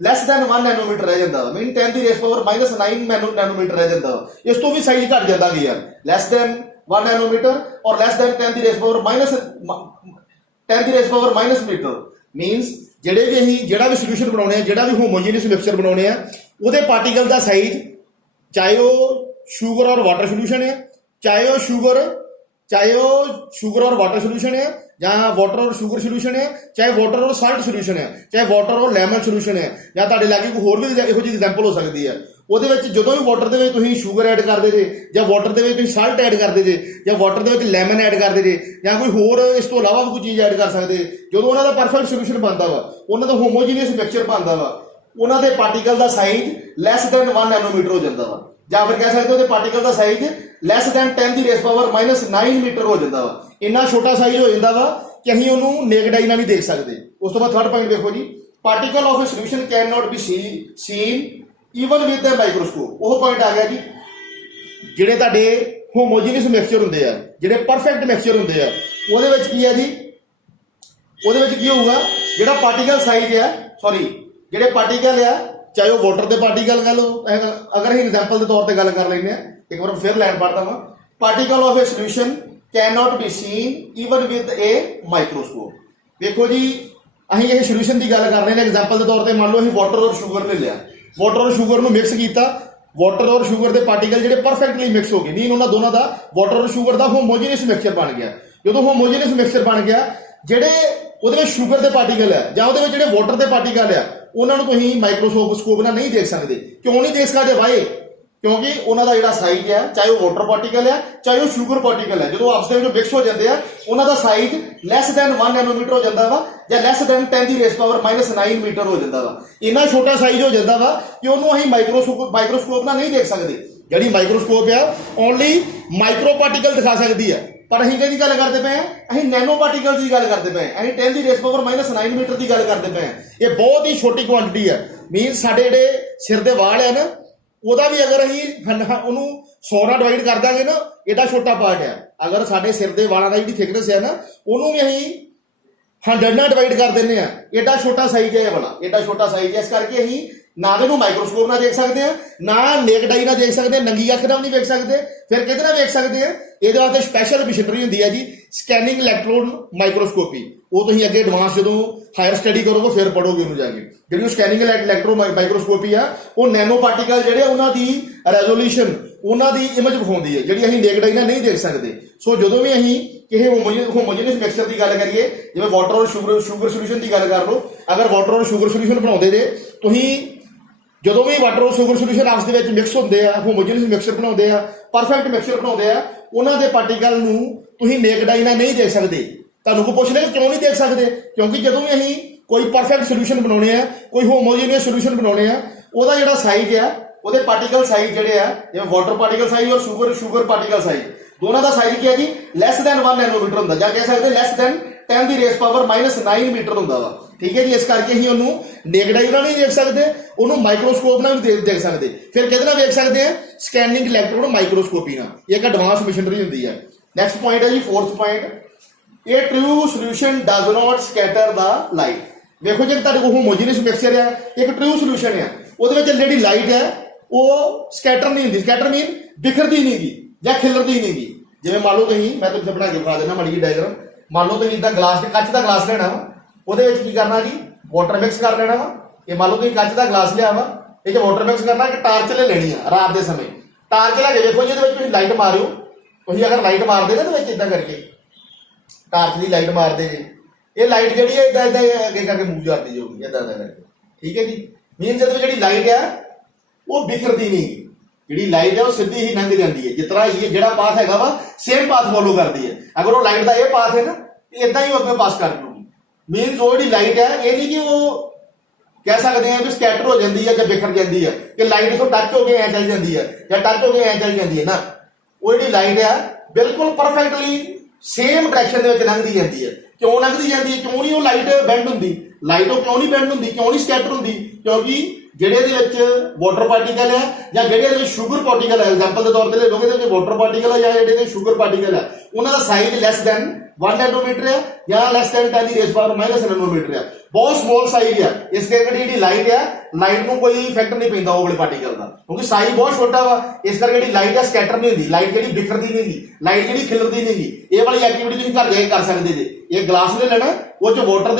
ਲੈਸ ਦੈਨ 1 ਨੈਨੋਮੀਟਰ ਰਹਿ ਜਾਂਦਾ ਵਾ। ਮੀਨ 10 ਦੀ ਰੇਸ ਪਾਵਰ ਮਾਈਨਸ 9 ਨੈਨੋਮੀਟਰ ਰਹਿ ਜਾਂਦਾ ਵਾ। ਇਸ ਤੋਂ ਵੀ ਸਾਈਜ਼ ਘੱਟ ਜਾਂਦਾ ਵੀ ਯਾਰ, ਲੈਸ ਦੈਨ 1 ਨੈਨੋਮੀਟਰ ਔਰ ਲੈਸ ਦੈਨ 10 ਦੀ raise power minus meter. Means ਜਿਹੜਾ ਵੀ ਸੋਲਿਊਸ਼ਨ ਬਣਾਉਣੇ ਆ, ਜਿਹੜਾ ਵੀ ਹੋਮੋਜੀਨੀਅਸ ਮਿਕਸਚਰ ਬਣਾਉਣੇ ਆ, ਉਹਦੇ ਪਾਰਟੀਕਲ ਦਾ ਸਾਈਜ਼ ਚਾਹੇ ਉਹ ਸ਼ੂਗਰ ਔਰ ਵਾਟਰ ਸੋਲਿਊਸ਼ਨ ਹੈ, ਚਾਹੇ ਉਹ ਸ਼ੂਗਰ ਔਰ ਵਾਟਰ ਸੋਲਿਊਸ਼ਨ ਹੈ ਜਾਂ ਵਾਟਰ ਔਰ ਸ਼ੂਗਰ ਸੋਲੂਸ਼ਨ ਹੈ, ਚਾਹੇ ਵਾਟਰ ਔਰ ਸਾਲਟ ਸੋਲੂਸ਼ਨ ਹੈ, ਚਾਹੇ ਵਾਟਰ ਔਰ ਲੈਮਨ ਸੋਲੂਸ਼ਨ ਹੈ, ਜਾਂ ਤੁਹਾਡੇ ਲਾਗੇ ਕੋਈ ਹੋਰ ਵੀ ਇਹੋ ਜਿਹੀ ਐਗਜ਼ਾਮਪਲ ਹੋ ਸਕਦੀ ਹੈ। ਉਹਦੇ ਵਿੱਚ ਜਦੋਂ ਵੀ ਵਾਟਰ ਦੇ ਵਿੱਚ ਤੁਸੀਂ ਸ਼ੂਗਰ ਐਡ ਕਰਦੇ ਜੇ, ਜਾਂ ਵਾਟਰ ਦੇ ਵਿੱਚ ਤੁਸੀਂ ਸਾਲਟ ਐਡ ਕਰਦੇ ਜੇ, ਜਾਂ ਵਾਟਰ ਦੇ ਵਿੱਚ ਲੈਮਨ ਐਡ ਕਰਦੇ ਜੇ, ਜਾਂ ਕੋਈ ਹੋਰ ਇਸ ਤੋਂ ਇਲਾਵਾ ਵੀ ਕੋਈ ਚੀਜ਼ ਐਡ ਕਰ ਸਕਦੇ, ਜਦੋਂ ਉਹਨਾਂ ਦਾ ਪਰਫੈਕਟ ਸੋਲੂਸ਼ਨ ਬਣਦਾ ਵਾ, ਉਹਨਾਂ ਦਾ ਹੋਮੋਜੀਨੀਅਸ ਮਿਕਸਚਰ ਬਣਦਾ ਵਾ, ਉਹਨਾਂ ਦੇ ਪਾਰਟੀਕਲ ਦਾ ਸਾਈਜ਼ ਲੈਸ ਦੈਨ 1 ਨੈਨੋਮੀਟਰ ਹੋ ਜਾਂਦਾ ਵਾ, ਜਾਂ ਫਿਰ ਕਹਿ ਸਕਦੇ ਉਹਦੇ ਪਾਰਟੀਕਲ ਦਾ ਸਾਈਜ਼ ਲੈਸ ਦੈਨ 10⁻⁻⁹ ਮੀਟਰ ਹੋ ਜਾਂਦਾ ਵਾ। ਇੰਨਾ ਛੋਟਾ ਸਾਈਜ਼ ਹੋ ਜਾਂਦਾ ਵਾ ਕਿ ਅਸੀਂ ਉਹਨੂੰ ਨੇਕਡ ਆਈ ਨਾਲ ਨਹੀਂ ਦੇਖ ਸਕਦੇ। ਉਸ ਤੋਂ ਬਾਅਦ ਥਰਡ ਪੁਆਇੰਟ ਦੇਖੋ ਜੀ, particle of a solution can not be seen even with a microscope. ਉਹ ਪੁਆਇੰਟ ਆ ਗਿਆ ਜੀ, ਜਿਹੜੇ ਤੁਹਾਡੇ ਹੋਮੋਜੀਨੀਅਸ ਮਿਕਸਚਰ ਹੁੰਦੇ ਆ, ਜਿਹੜੇ ਪਰਫੈਕਟ ਮਿਕਸਚਰ ਹੁੰਦੇ ਆ, ਉਹਦੇ ਵਿੱਚ ਕੀ ਆ ਜੀ, ਉਹਦੇ ਵਿੱਚ ਕੀ ਹੋਊਗਾ, ਜਿਹੜਾ ਪਾਰਟੀਕਲ ਸਾਈਜ਼ ਆ, ਜਿਹੜੇ ਪਾਰਟੀਕਲ ਆ, ਚਾਹੇ ਉਹ ਵਾਟਰ ਦੇ ਪਾਰਟੀਕਲ ਕਹਿ ਲਓ, ਅਗਰ ਅਸੀਂ ਐਗਜ਼ਾਮਪਲ ਦੇ ਤੌਰ ਤੇ ਗੱਲ ਕਰ ਲੈਂਦੇ ਆ, ਇੱਕ ਵਾਰ ਫਿਰ ਲਾਈਨ ਪੜ੍ਹਦਾ ਵਾਂ, particle of a solution can not be seen even with a microscope. ਦੇਖੋ ਜੀ, ਅਸੀਂ ਇਹ ਸੋਲੂਸ਼ਨ ਦੀ ਗੱਲ ਕਰ ਰਹੇ ਨੇ, ਐਗਜ਼ਾਮਪਲ ਦੇ ਤੌਰ ਤੇ ਮੰਨ ਲਓ ਅਸੀਂ ਵਾਟਰ ਔਰ ਸ਼ੂਗਰ ਲੈ ਲਿਆ, ਵਾਟਰ ਔਰ ਸ਼ੂਗਰ ਨੂੰ ਮਿਕਸ ਕੀਤਾ, ਵਾਟਰ ਔਰ ਸ਼ੂਗਰ ਦੇ ਪਾਰਟੀਕਲ ਜਿਹੜੇ ਪਰਫੈਕਟਲੀ ਮਿਕਸ ਹੋ ਗਏ, ਮੀਨ ਉਹਨਾਂ ਦੋਨਾਂ ਦਾ ਵਾਟਰ ਔਰ ਸ਼ੂਗਰ ਦਾ ਹੋਮੋਜੀਨੀਅਸ ਮਿਕਸਚਰ ਬਣ ਗਿਆ। ਜਦੋਂ ਹੋਮੋਜੀਨੀਅਸ ਮਿਕਸਚਰ ਬਣ ਗਿਆ, ਜਿਹੜੇ ਉਹਦੇ ਵਿੱਚ ਸ਼ੂਗਰ ਦੇ ਪਾਰਟੀਕਲ ਆ ਜਾਂ ਉਹਦੇ ਵਿੱਚ ਜਿਹੜੇ ਵਾਟਰ ਦੇ ਪਾਰਟੀਕਲ ਆ, ਉਹਨਾਂ ਨੂੰ ਤੁਸੀਂ ਮਾਈਕਰੋਸਕੋਪ ਨਾਲ ਨਹੀਂ ਦੇਖ ਸਕਦੇ। ਕਿਉਂ ਨਹੀਂ ਦੇਖ ਸਕਦੇ ਵਾਏ? ਕਿਉਂਕਿ ਉਹਨਾਂ ਦਾ ਜਿਹੜਾ ਸਾਈਜ਼ ਹੈ, ਚਾਹੇ ਉਹ ਵਾਟਰ ਪਾਰਟੀਕਲ ਹੈ, ਚਾਹੇ ਉਹ ਸ਼ੂਗਰ ਪਾਰਟੀਕਲ ਹੈ, ਜਦੋਂ ਆਪਸ ਦੇ ਵਿੱਚ ਮਿਕਸ ਹੋ ਜਾਂਦੇ ਆ, ਉਹਨਾਂ ਦਾ ਸਾਈਜ਼ ਲੈਸ ਦੈਨ 1 ਨੈਨੋਮੀਟਰ ਹੋ ਜਾਂਦਾ ਵਾ, ਜਾਂ ਲੈਸ ਦੈਨ 10⁻⁻⁹ ਮੀਟਰ ਹੋ ਜਾਂਦਾ ਵਾ। ਇੰਨਾ ਛੋਟਾ ਸਾਈਜ਼ ਹੋ ਜਾਂਦਾ ਵਾ ਕਿ ਉਹਨੂੰ ਅਸੀਂ ਮਾਈਕਰੋਸਕੋਪ ਨਾਲ ਨਹੀਂ ਦੇਖ ਸਕਦੇ। ਜਿਹੜੀ ਮਾਈਕਰੋਸਕੋਪ ਆ ਓਨਲੀ ਮਾਈਕਰੋ ਪਾਰਟੀਕਲ ਦਿਖਾ ਸਕਦੀ ਹੈ, ਪਰ ਅਸੀਂ ਕਿਹਦੀ ਗੱਲ ਕਰਦੇ ਪਏ ਹਾਂ? ਅਸੀਂ ਨੈਨੋ ਪਾਰਟੀਕਲ ਦੀ ਗੱਲ ਕਰਦੇ ਪਏ ਹਾਂ, ਅਸੀਂ 10⁻⁻⁹ ਮੀਟਰ ਦੀ ਗੱਲ ਕਰਦੇ ਪਏ ਹਾਂ। ਇਹ ਬਹੁਤ ਹੀ ਛੋਟੀ ਕੁਆਂਟੀਟੀ ਹੈ। ਮੀਨ ਸਾਡੇ ਜਿਹੜੇ ਸਿਰ ਦੇ ਵਾਲ ਹੈ ਨਾ, ਉਹਦਾ ਵੀ ਅਗਰ ਅਸੀਂ ਉਹਨੂੰ 100 ਨਾਲ ਡਿਵਾਈਡ ਕਰ ਦਾਂਗੇ ਨਾ, ਇਹਦਾ ਛੋਟਾ ਪਾਰਟ ਹੈ। ਅਗਰ ਸਾਡੇ ਸਿਰ ਦੇ ਵਾਲਾਂ ਦਾ ਜਿਹੜੀ ਥਿਕਨੈਸ ਹੈ ਨਾ, ਉਹਨੂੰ ਵੀ ਅਸੀਂ 100 ਨਾਲ ਡਿਵਾਈਡ ਕਰ ਦਿੰਦੇ ਆ, ਐਡਾ ਛੋਟਾ ਸਾਈਜ਼ ਹੈ ਇਹ ਵਾਲਾ, ਐਡਾ ਛੋਟਾ ਸਾਈਜ਼ ਹੈ। ਇਸ ਕਰਕੇ ਅਸੀਂ ਨਾ ਇਹਨੂੰ ਮਾਈਕਰੋਸਕੋਪ ਨਾਲ ਦੇਖ ਸਕਦੇ ਆ, ਨਾ ਨੇਕਡ ਆਈ ਨਾਲ ਦੇਖ ਸਕਦੇ, ਨੰਗੀ ਅੱਖ ਨਾਲ ਨਹੀਂ ਦੇਖ ਸਕਦੇ। ਫਿਰ ਕਿਹਦੇ ਨਾਲ ਦੇਖ ਸਕਦੇ ਆ? ਇਹਦੇ ਵਾਸਤੇ ਸਪੈਸ਼ਲ ਮਸ਼ੀਨਰੀ ਹੁੰਦੀ ਹੈ ਜੀ, ਸਕੈਨਿੰਗ ਇਲੈਕਟ੍ਰੋਨ ਮਾਈਕਰੋਸਕੋਪੀ। ਉਹ ਤੁਸੀਂ ਅੱਗੇ ਐਡਵਾਂਸ ਜਦੋਂ ਹਾਇਰ ਸਟੱਡੀ ਕਰੋਗੇ ਫਿਰ ਪੜੋਗੇ ਉਹਨੂੰ ਜਾ ਕੇ। ਜਿਹੜੀ ਉਹ ਸਕੈਨਿੰਗ ਇਲੈਕਟ੍ਰੋਨ ਮਾਈਕਰੋਸਕੋਪੀ ਆ, ਉਹ ਨੈਨੋ ਪਾਰਟੀਕਲ ਜਿਹੜੇ ਉਹਨਾਂ ਦੀ ਰੈਜ਼ੋਲੂਸ਼ਨ, ਉਹਨਾਂ ਦੀ ਇਮੇਜ ਵਿਖਾਉਂਦੀ ਹੈ, ਜਿਹੜੀ ਅਸੀਂ ਨੇਕਡ ਆਈ ਨਾਲ ਨਹੀਂ ਦੇਖ ਸਕਦੇ। ਸੋ ਜਦੋਂ ਵੀ ਅਸੀਂ ਕਿਸੇ ਹੋਮੋਜੀਨੀਅਸ ਮਿਕਸਚਰ ਦੀ ਗੱਲ ਕਰੀਏ, ਜਿਵੇਂ ਵਾਟਰ ਔਰ ਸ਼ੂਗਰ ਸੋਲੂਸ਼ਨ ਦੀ ਗੱਲ ਕਰ ਲਓ, ਅਗਰ ਵਾਟਰ ਔਰ ਸ਼ੂਗਰ ਸੋਲੂਸ਼ਨ ਬਣਾਉਂਦੇ ਜੇ ਤੁਸੀਂ, ਜਦੋਂ ਵੀ ਵਾਟਰ ਔਰ ਸ਼ੂਗਰ ਸੋਲੂਸ਼ਨ ਆਪਸ ਦੇ ਵਿੱਚ ਮਿਕਸ ਹੁੰਦੇ ਆ, ਹੋਮੋਜੀਨੀਅਸ ਮਿਕਸਚਰ ਬਣਾਉਂਦੇ ਆ, ਪਰਫੈਕਟ ਮਿਕਸਚਰ ਬਣਾਉਂਦੇ ਆ, ਉਹਨਾਂ ਦੇ ਪਾਰਟੀਕਲ ਨੂੰ ਤੁਸੀਂ ਨੇਕਡ ਆਈ ਨਾਲ ਨਹੀਂ ਦੇਖ ਸਕਦੇ। ਤੁਹਾਨੂੰ ਕੋਈ ਪੁੱਛ ਲੈ ਕਿਉਂ ਨਹੀਂ ਦੇਖ ਸਕਦੇ? ਕਿਉਂਕਿ ਜਦੋਂ ਵੀ ਅਸੀਂ ਕੋਈ ਪਰਫੈਕਟ ਸੋਲੂਸ਼ਨ ਬਣਾਉਣੇ ਆ, ਕੋਈ ਹੋਮੋਜੀਨੀਅਸ ਸੋਲੂਸ਼ਨ ਬਣਾਉਣੇ ਆ, ਉਹਦਾ ਜਿਹੜਾ ਸਾਈਜ਼ ਆ, ਉਹਦੇ ਪਾਰਟੀਕਲ ਸਾਈਜ਼ ਜਿਹੜੇ ਆ, ਜਿਵੇਂ ਵਾਟਰ ਪਾਰਟੀਕਲ ਸਾਈਜ਼ ਔਰ ਸ਼ੂਗਰ ਪਾਰਟੀਕਲ ਸਾਈਜ਼, ਦੋਨਾਂ ਦਾ ਸਾਈਜ਼ ਕੀ ਹੈ ਜੀ? ਲੈਸ ਦੈਨ 1 ਨੈਨੋਮੀਟਰ ਹੁੰਦਾ, ਜਾਂ ਕਹਿ ਸਕਦੇ ਲੈਸ ਦੈਨ 10⁻⁻⁹ ਮੀਟਰ ਹੁੰਦਾ ਵਾ। ਠੀਕ ਹੈ ਜੀ, ਇਸ ਕਰਕੇ ਅਸੀਂ ਉਹਨੂੰ ਨੇਕਡ ਆਈ ਨਾਲ ਨਹੀਂ ਦੇਖ ਸਕਦੇ, ਉਹਨੂੰ ਮਾਈਕਰੋਸਕੋਪ ਨਾਲ ਵੀ ਦੇਖ ਸਕਦੇ। ਫਿਰ ਕਿਹਦੇ ਨਾਲ ਦੇਖ ਸਕਦੇ ਆ? ਸਕੈਨਿੰਗ ਇਲੈਕਟ੍ਰੋਨ ਮਾਈਕਰੋਸਕੋਪੀ ਨਾਲ। ਇਹ ਇੱਕ ਐਡਵਾਂਸ ਮਸ਼ੀਨਰੀ ਹੁੰਦੀ ਹੈ। ਨੈਕਸਟ ਪੁਆਇੰਟ ਹੈ ਜੀ, 4th ਪੁਆਇੰਟ, ਇਹ true solution does not scatter the light. ਵੇਖੋ ਜੇ ਤੁਹਾਡੇ ਕੋਲ ਹੋਮੋਜੀਨੀਅਸ ਮਿਕਸਚਰ ਆ, ਇੱਕ ਟਰੂ ਸੋਲੂਸ਼ਨ ਆ, ਉਹਦੇ ਵਿੱਚ ਜਿਹੜੀ ਲਾਈਟ ਹੈ ਉਹ ਸਕੈਟਰ ਨਹੀਂ ਹੁੰਦੀ। ਸਕੈਟਰ ਮੀਨ ਬਿਖਰਦੀ ਨਹੀਂ ਗੀ ਜਾਂ ਖਿਲਰਦੀ ਨਹੀਂ ਗੀ। ਜਿਵੇਂ ਮੰਨ ਲਓ ਤੁਸੀਂ, ਮੈਂ ਤੁਹਾਨੂੰ ਬਣਾ ਕੇ ਦਿਖਾ ਦੇਣਾ ਮਾੜੀ ਜਿਹੀ ਡਾਇਗਰਾਮ। ਮੰਨ ਲਓ ਤੁਸੀਂ ਇਦਾਂ ਗਲਾਸ ਤੇ, ਕੱਚ ਦਾ ਗਲਾਸ ਲੈਣਾ ਵਾ, ਉਹਦੇ ਵਿੱਚ ਕੀ ਕਰਨਾ ਜੀ? ਵਾਟਰ ਮਿਕਸ ਕਰ ਲੈਣਾ ਵਾ। ਇਹ ਮੰਨ ਲਓ ਤੁਸੀਂ ਕੱਚ ਦਾ ਗਲਾਸ ਲਿਆ ਵਾ, ਇਹ 'ਚ ਵਾਟਰ ਮਿਕਸ ਕਰਨਾ, ਇੱਕ ਟਾਰਚ ਲੈ ਲੈਣੀ ਆ ਰਾਤ ਦੇ ਸਮੇਂ। ਟਾਰਚ ਲੈ ਕੇ ਵੇਖੋ ਜੀ, ਇਹਦੇ ਵਿੱਚ ਤੁਸੀਂ ਲਾਈਟ ਮਾਰਿਓ। ਤੁਸੀਂ ਅਗਰ ਲਾਈਟ ਮਾਰਦੇ ਨਾ ਇਹਦੇ ਵਿੱਚ ਇਦਾਂ ਕਰਕੇ, ਟਾਰਚ ਦੀ ਲਾਈਟ ਮਾਰਦੇ ਜੇ, ਇਹ ਲਾਈਟ ਜਿਹੜੀ ਹੈ ਇਦਾਂ ਅੱਗੇ ਕਰਕੇ ਮੂਵ ਜਾਂਦੀ ਜਾਊਗੀ ਇਦਾਂ ਕਰਕੇ। ਠੀਕ ਹੈ ਜੀ, ਮੀਨਸ ਇਹਦੇ ਵਿੱਚ ਜਿਹੜੀ ਲਾਈਟ ਆ ਉਹ ਬਿਖਰਦੀ ਨਹੀਂ। ਜਿਹੜੀ ਲਾਈਟ ਹੈ ਉਹ ਸਿੱਧੀ ਹੀ ਲੰਘ ਜਾਂਦੀ ਹੈ, ਜਿਸ ਤਰ੍ਹਾਂ ਇਹ ਜਿਹੜਾ ਪਾਥ ਹੈਗਾ ਵਾ ਸੇਮ ਪਾਥ ਫੋਲੋ ਕਰਦੀ ਹੈ। ਅਗਰ ਉਹ ਲਾਈਟ ਦਾ ਇਹ ਪਾਥ ਹੈ ਨਾ, ਇਦਾਂ ਹੀ ਉਹ ਅੱਗੇ ਪਾਸ ਕਰ ਜੂਗੀ। ਮੀਨਸ ਉਹ ਜਿਹੜੀ ਲਾਈਟ ਹੈ, ਇਹ ਨਹੀਂ ਕਿ ਉਹ ਕਹਿ ਸਕਦੇ ਆ ਵੀ ਸਕੈਟਰ ਹੋ ਜਾਂਦੀ ਹੈ ਜਾਂ ਬਿਖਰ ਜਾਂਦੀ ਹੈ, ਕਿ ਲਾਈਟ ਤੋਂ ਟੱਚ ਹੋ ਕੇ ਐ ਚੱਲ ਜਾਂਦੀ ਹੈ ਜਾਂ ਟੱਚ ਹੋ ਕੇ ਐ ਚੱਲ ਜਾਂਦੀ ਹੈ ਨਾ। ਉਹ ਜਿਹੜੀ ਲਾਈਟ ਹੈ ਬਿਲਕੁਲ ਪਰਫੈਕਟਲੀ ਸੇਮ ਡਾਇਰੈਕਸ਼ਨ ਦੇ ਵਿੱਚ ਲੰਘਦੀ ਜਾਂਦੀ ਹੈ। ਕਿਉਂ ਲੰਘਦੀ ਜਾਂਦੀ ਹੈ? ਕਿਉਂ ਨਹੀਂ ਉਹ ਲਾਈਟ ਬੈਂਡ ਹੁੰਦੀ? ਲਾਈਟ ਉਹ ਕਿਉਂ ਨਹੀਂ ਬੈਂਡ ਹੁੰਦੀ, ਕਿਉਂ ਨਹੀਂ ਸਕੈਟਰ ਹੁੰਦੀ? ਕਿਉਂਕਿ ਜਿਹੜੇ ਇਹਦੇ ਵਿੱਚ ਵਾਟਰ ਪਾਰਟੀਕਲ ਹੈ ਜਾਂ ਜਿਹੜੇ ਇਹਦੇ ਵਿੱਚ ਸ਼ੂਗਰ ਪਾਰਟੀਕਲ ਹੈ, ਐਗਜ਼ਾਮਪਲ ਦੇ ਤੌਰ ਤੇ ਲੈ ਲਓਗੇ, ਇਹਦੇ ਵਿੱਚ ਵਾਟਰ ਪਾਰਟੀਕਲ ਹੈ ਜਾਂ ਜਿਹੜੇ ਇਹਦੇ ਸ਼ੂਗਰ ਪਾਰਟੀਕਲ ਹੈ, ਉਹਨਾਂ ਦਾ ਸਾਈਜ਼ ਲੈਸ ਦੈਨ 1 ਨੈਨੋਮੀਟਰ ਹੈ ਜਾਂ ਲੈਸ ਦੈਨ 10⁻⁻⁻ ਨੈਨੋਮੀਟਰ ਹੈ। ਬਹੁਤ ਸਮੋਲ ਸਾਈਜ਼ ਹੈ। ਇਸ ਕਰਕੇ ਜਿਹੜੀ ਲਾਈਟ ਹੈ, ਲਾਈਟ ਨੂੰ ਕੋਈ ਇਫੈਕਟ ਨਹੀਂ ਪੈਂਦਾ ਉਹ ਵਾਲੇ ਪਾਰਟੀਕਲ ਦਾ, ਕਿਉਂਕਿ ਸਾਈਜ਼ ਬਹੁਤ ਛੋਟਾ ਵਾ। ਇਸ ਕਰਕੇ ਜਿਹੜੀ ਲਾਈਟ ਹੈ ਸਕੈਟਰ ਨਹੀਂ ਹੁੰਦੀ, ਲਾਈਟ ਜਿਹੜੀ ਬਿਖਰਦੀ ਨਹੀਂ ਗੀ, ਲਾਈਟ ਜਿਹੜੀ ਖਿਲਰਦੀ ਨਹੀਂ ਗੀ। ਇਹ ਵਾਲੀ ਐਕਟੀਵਿਟੀ ਤੁਸੀਂ ਘਰ ਜਾ ਕੇ ਕਰ ਸਕਦੇ ਜੇ। ਇਹ ਗਲਾਸ ਲੈ ਲੈਣਾ, ਉਹ 'ਚ ਵਾਟਰ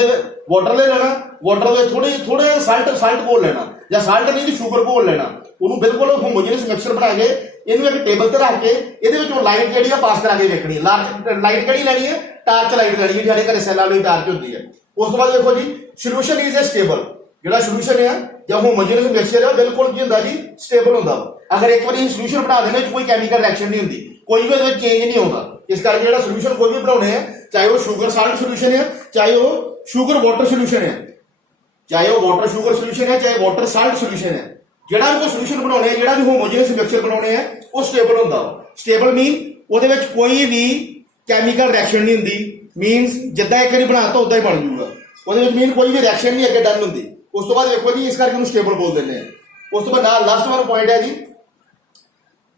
ਲੈ ਲੈਣਾ, ਵਾਟਰ ਦੇ ਥੋੜੇ ਸਾਲਟ ਘੋਲ ਲੈਣਾ, ਜਾਂ ਸਾਲਟ ਨਹੀਂ ਤੇ ਸ਼ੂਗਰ ਘੋਲ ਲੈਣਾ। ਉਹਨੂੰ ਬਿਲਕੁਲ ਹੋਮੋਜੀਨਸ ਮਿਕਸਚਰ ਬਣਾ ਕੇ ਇਹਨੂੰ ਇੱਕ ਟੇਬਲ ਤੇ ਰੱਖ ਕੇ ਇਹਦੇ ਵਿੱਚੋਂ ਲਾਈਟ ਜਿਹੜੀ ਆ ਪਾਸ ਕਰਾ ਕੇ ਵੇਖਣੀ ਹੈ। ਲਾਈਟ ਕਿਹੜੀ ਲੈਣੀ ਹੈ? ਟਾਰਚ ਲਾਈਟ ਲੈਣੀ ਹੈ, ਸਾਡੇ ਘਰੇ ਸੈੱਲਾਂ ਵਾਲੀ ਟਾਰਚ ਹੁੰਦੀ ਹੈ। ਉਸ ਤੋਂ ਬਾਅਦ ਦੇਖੋ ਜੀ ਸੋਲੂਸ਼ਨ ਇਜ਼ ਅ ਸਟੇਬਲ, ਜਿਹੜਾ ਸੋਲੂਸ਼ਨ ਹੈ ਜਾਂ ਹੋਮੋਜੀਨਸ ਮਿਕਸਚਰ ਹੈ ਬਿਲਕੁਲ ਕੀ ਹੁੰਦਾ ਜੀ? ਸਟੇਬਲ ਹੁੰਦਾ। ਅਗਰ ਇੱਕ ਵਾਰੀ ਸੋਲੂਸ਼ਨ ਬਣਾ ਦੇਣੇ ਵਿੱਚ ਕੋਈ ਕੈਮੀਕਲ ਰਿਐਕਸ਼ਨ ਨਹੀਂ ਹੁੰਦੀ, ਕੋਈ ਵੀ ਇਹਦੇ ਵਿੱਚ ਚੇਂਜ ਨਹੀਂ ਹੁੰਦਾ। ਇਸ ਕਰਕੇ ਜਿਹੜਾ ਸੋਲੂਸ਼ਨ ਕੋਈ ਵੀ ਬਣਾਉਣੇ ਆ, ਚਾਹੇ ਉਹ ਸ਼ੂਗਰ ਸਾਲਟ ਸੋਲੂਸ਼ਨ ਹੈ, ਚਾਹੇ ਉਹ ਸ਼ੂਗਰ ਵਾਟਰ ਸੋਲੂਸ਼ਨ ਹੈ, ਚਾਹੇ ਉਹ ਵਾਟਰ ਸ਼ੂਗਰ ਸੋਲੂਸ਼ਨ ਹੈ, ਚਾਹੇ ਵਾਟਰ ਸਾਲਟ ਸੋਲੂਸ਼ਨ ਹੈ, ਜਿਹੜਾ ਵੀ ਕੋਈ ਸੋਲੂਸ਼ਨ ਬਣਾਉਣੇ ਆ, ਜਿਹੜਾ ਵੀ ਹੋਮੋਜੀਨਸ ਮਿਕਸਚਰ ਬਣਾਉਣੇ ਆ, ਉਹ ਸਟੇਬਲ ਹੁੰਦਾ। ਸਟੇਬਲ ਮੀਨ ਉਹਦੇ ਵਿੱਚ ਕੋਈ ਵੀ ਕੈਮੀਕਲ ਰਿਐਕਸ਼ਨ ਨਹੀਂ ਹੁੰਦੀ। ਮੀਨਸ ਜਿੱਦਾਂ ਇੱਕ ਵਾਰੀ ਬਣਾਤਾ ਉਦਾਂ ਹੀ ਬਣ ਜੂਗਾ, ਉਹਦੇ ਵਿੱਚ ਮੀਨ ਕੋਈ ਵੀ ਰਿਐਕਸ਼ਨ ਨਹੀਂ ਅੱਗੇ ਡਨ ਹੁੰਦੀ। ਉਸ ਤੋਂ ਬਾਅਦ ਵੇਖੋ ਜੀ ਇਸ ਕਰਕੇ ਉਹਨੂੰ ਸਟੇਬਲ ਬੋਲ ਦਿੰਦੇ ਆ। ਉਸ ਤੋਂ ਬਾਅਦ ਨਾਲ ਲਾਸਟ ਵਾਲਾ ਪੁਆਇੰਟ ਹੈ ਜੀ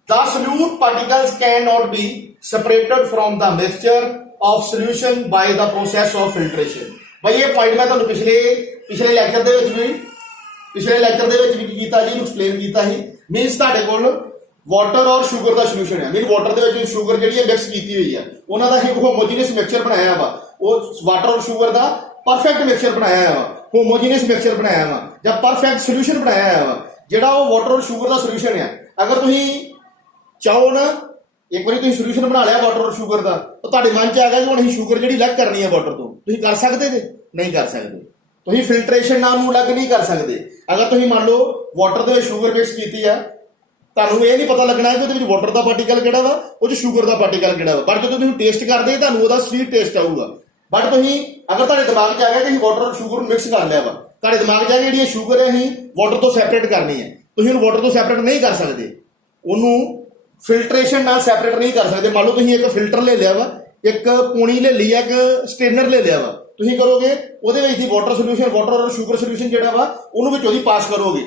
the solute particles cannot be separated from the mixture of solution by the process of filtration। भाई ये पॉइंट मैं ਤੁਹਾਨੂੰ ਪਿਛਲੇ ਲੈਕਚਰ ਦੇ ਵਿੱਚ ਵੀ ਕੀਤਾ ਜੀ, ਐਕਸਪਲੇਨ ਕੀਤਾ ਸੀ। ਮੀਨਸ ਤੁਹਾਡੇ ਕੋਲ ਵਾਟਰ ਔਰ ਸ਼ੂਗਰ ਦਾ ਸੋਲੂਸ਼ਨ ਹੈ, ਮੀਨ ਵਾਟਰ ਦੇ ਵਿੱਚ ਸ਼ੂਗਰ ਜਿਹੜੀ ਹੈ ਮਿਕਸ ਕੀਤੀ ਹੋਈ ਹੈ, ਉਹਨਾਂ ਦਾ ਹੀ ਹੋਮੋਜੀਨਸ ਮਿਕਸਚਰ ਬਣਾਇਆ ਵਾ। ਉਹ ਵਾਟਰ ਔਰ ਸ਼ੂਗਰ ਦਾ ਪਰਫੈਕਟ ਮਿਕਸਚਰ ਬਣਾਇਆ ਵਾ, ਹੋਮੋਜੀਨਸ ਮਿਕਸਚਰ ਬਣਾਇਆ ਵਾ ਜਾਂ ਪਰਫੈਕਟ ਸੋਲੂਸ਼ਨ ਬਣਾਇਆ ਵਾ, ਜਿਹੜਾ ਉਹ ਵਾਟਰ ਔਰ ਸ਼ੂਗਰ ਦਾ ਸੋਲੂਸ਼ਨ ਹੈ। ਅਗਰ ਤੁਸੀਂ ਚਾਹੋ ਨਾ ਇੱਕ ਵਾਰੀ ਤੁਸੀਂ ਸੋਲੂਸ਼ਨ ਬਣਾ ਲਿਆ ਵਾਟਰ ਔਰ ਸ਼ੂਗਰ ਦਾ, ਤਾਂ ਤੁਹਾਡੇ ਮਨ 'ਚ ਆ ਗਿਆ ਕਿ ਹੁਣ ਅਸੀਂ ਸ਼ੂਗਰ ਜਿਹੜੀ ਅਲੱਗ ਕਰਨੀ ਹੈ ਵਾਟਰ ਤੋਂ, ਤੁਸੀਂ ਕਰ ਸਕਦੇ ਜੇ? ਨਹੀਂ ਕਰ ਸਕਦੇ। ਤੁਸੀਂ ਫਿਲਟਰੇਸ਼ਨ ਨਾਲ ਨੂੰ ਅਲੱਗ ਨਹੀਂ ਕਰ ਸਕਦੇ। ਅਗਰ ਤੁਸੀਂ ਮੰਨ ਲਓ ਵਾਟਰ ਦੇ ਵਿੱਚ ਸ਼ੂਗਰ ਮਿਕਸ ਕੀਤੀ ਆ, ਤੁਹਾਨੂੰ ਇਹ ਨਹੀਂ ਪਤਾ ਲੱਗਣਾ ਕਿ ਉਹਦੇ ਵਿੱਚ ਵਾਟਰ ਦਾ ਪਾਰਟੀਕਲ ਕਿਹੜਾ ਵਾ, ਉਹ 'ਚ ਸ਼ੂਗਰ ਦਾ ਪਾਰਟੀਕਲ ਕਿਹੜਾ ਵਾ, ਪਰ ਜਦੋਂ ਤੁਸੀਂ ਟੇਸਟ ਕਰਦੇ ਤੁਹਾਨੂੰ ਉਹਦਾ ਸਵੀਟ ਟੇਸਟ ਆਊਗਾ। ਬਟ ਤੁਸੀਂ ਅਗਰ ਤੁਹਾਡੇ ਦਿਮਾਗ 'ਚ ਆ ਗਿਆ ਕਿ ਅਸੀਂ ਵਾਟਰ ਔਰ ਸ਼ੂਗਰ ਨੂੰ ਮਿਕਸ ਕਰ ਲਿਆ ਵਾ, ਤੁਹਾਡੇ ਦਿਮਾਗ 'ਚ ਆ ਗਿਆ ਜਿਹੜੀ ਸ਼ੂਗਰ ਹੈ ਅਸੀਂ ਵਾਟਰ ਤੋਂ ਸੈਪਰੇਟ ਕਰਨੀ ਹੈ, ਤੁਸੀਂ ਉਹਨੂੰ ਵਾਟਰ ਤੋਂ ਸੈਪਰੇਟ ਨਹੀਂ ਕਰ ਸਕਦੇ, ਉਹਨੂੰ ਫਿਲਟਰੇਸ਼ਨ ਨਾਲ ਸੈਪਰੇਟ ਨਹੀਂ ਕਰ ਸਕਦੇ। ਮੰਨ ਲਓ ਤੁਸੀਂ ਇੱਕ ਫਿਲਟਰ ਲੈ ਲਿਆ ਵਾ, ਇੱਕ ਪੂਣੀ ਲੈ ਲਈ ਆ, ਇੱਕ ਸਟੇਨਰ ਲੈ ਲਿਆ ਵਾ, ਤੁਸੀਂ ਕਰੋਗੇ ਉਹਦੇ ਵਿੱਚ ਦੀ ਵਾਟਰ ਸੋਲੂਸ਼ਨ, ਵਾਟਰ ਔਰ ਸ਼ੂਗਰ ਸੋਲੂਸ਼ਨ ਜਿਹੜਾ ਵਾ ਉਹਨੂੰ ਵਿੱਚ ਉਹਦੀ ਪਾਸ ਕਰੋਗੇ,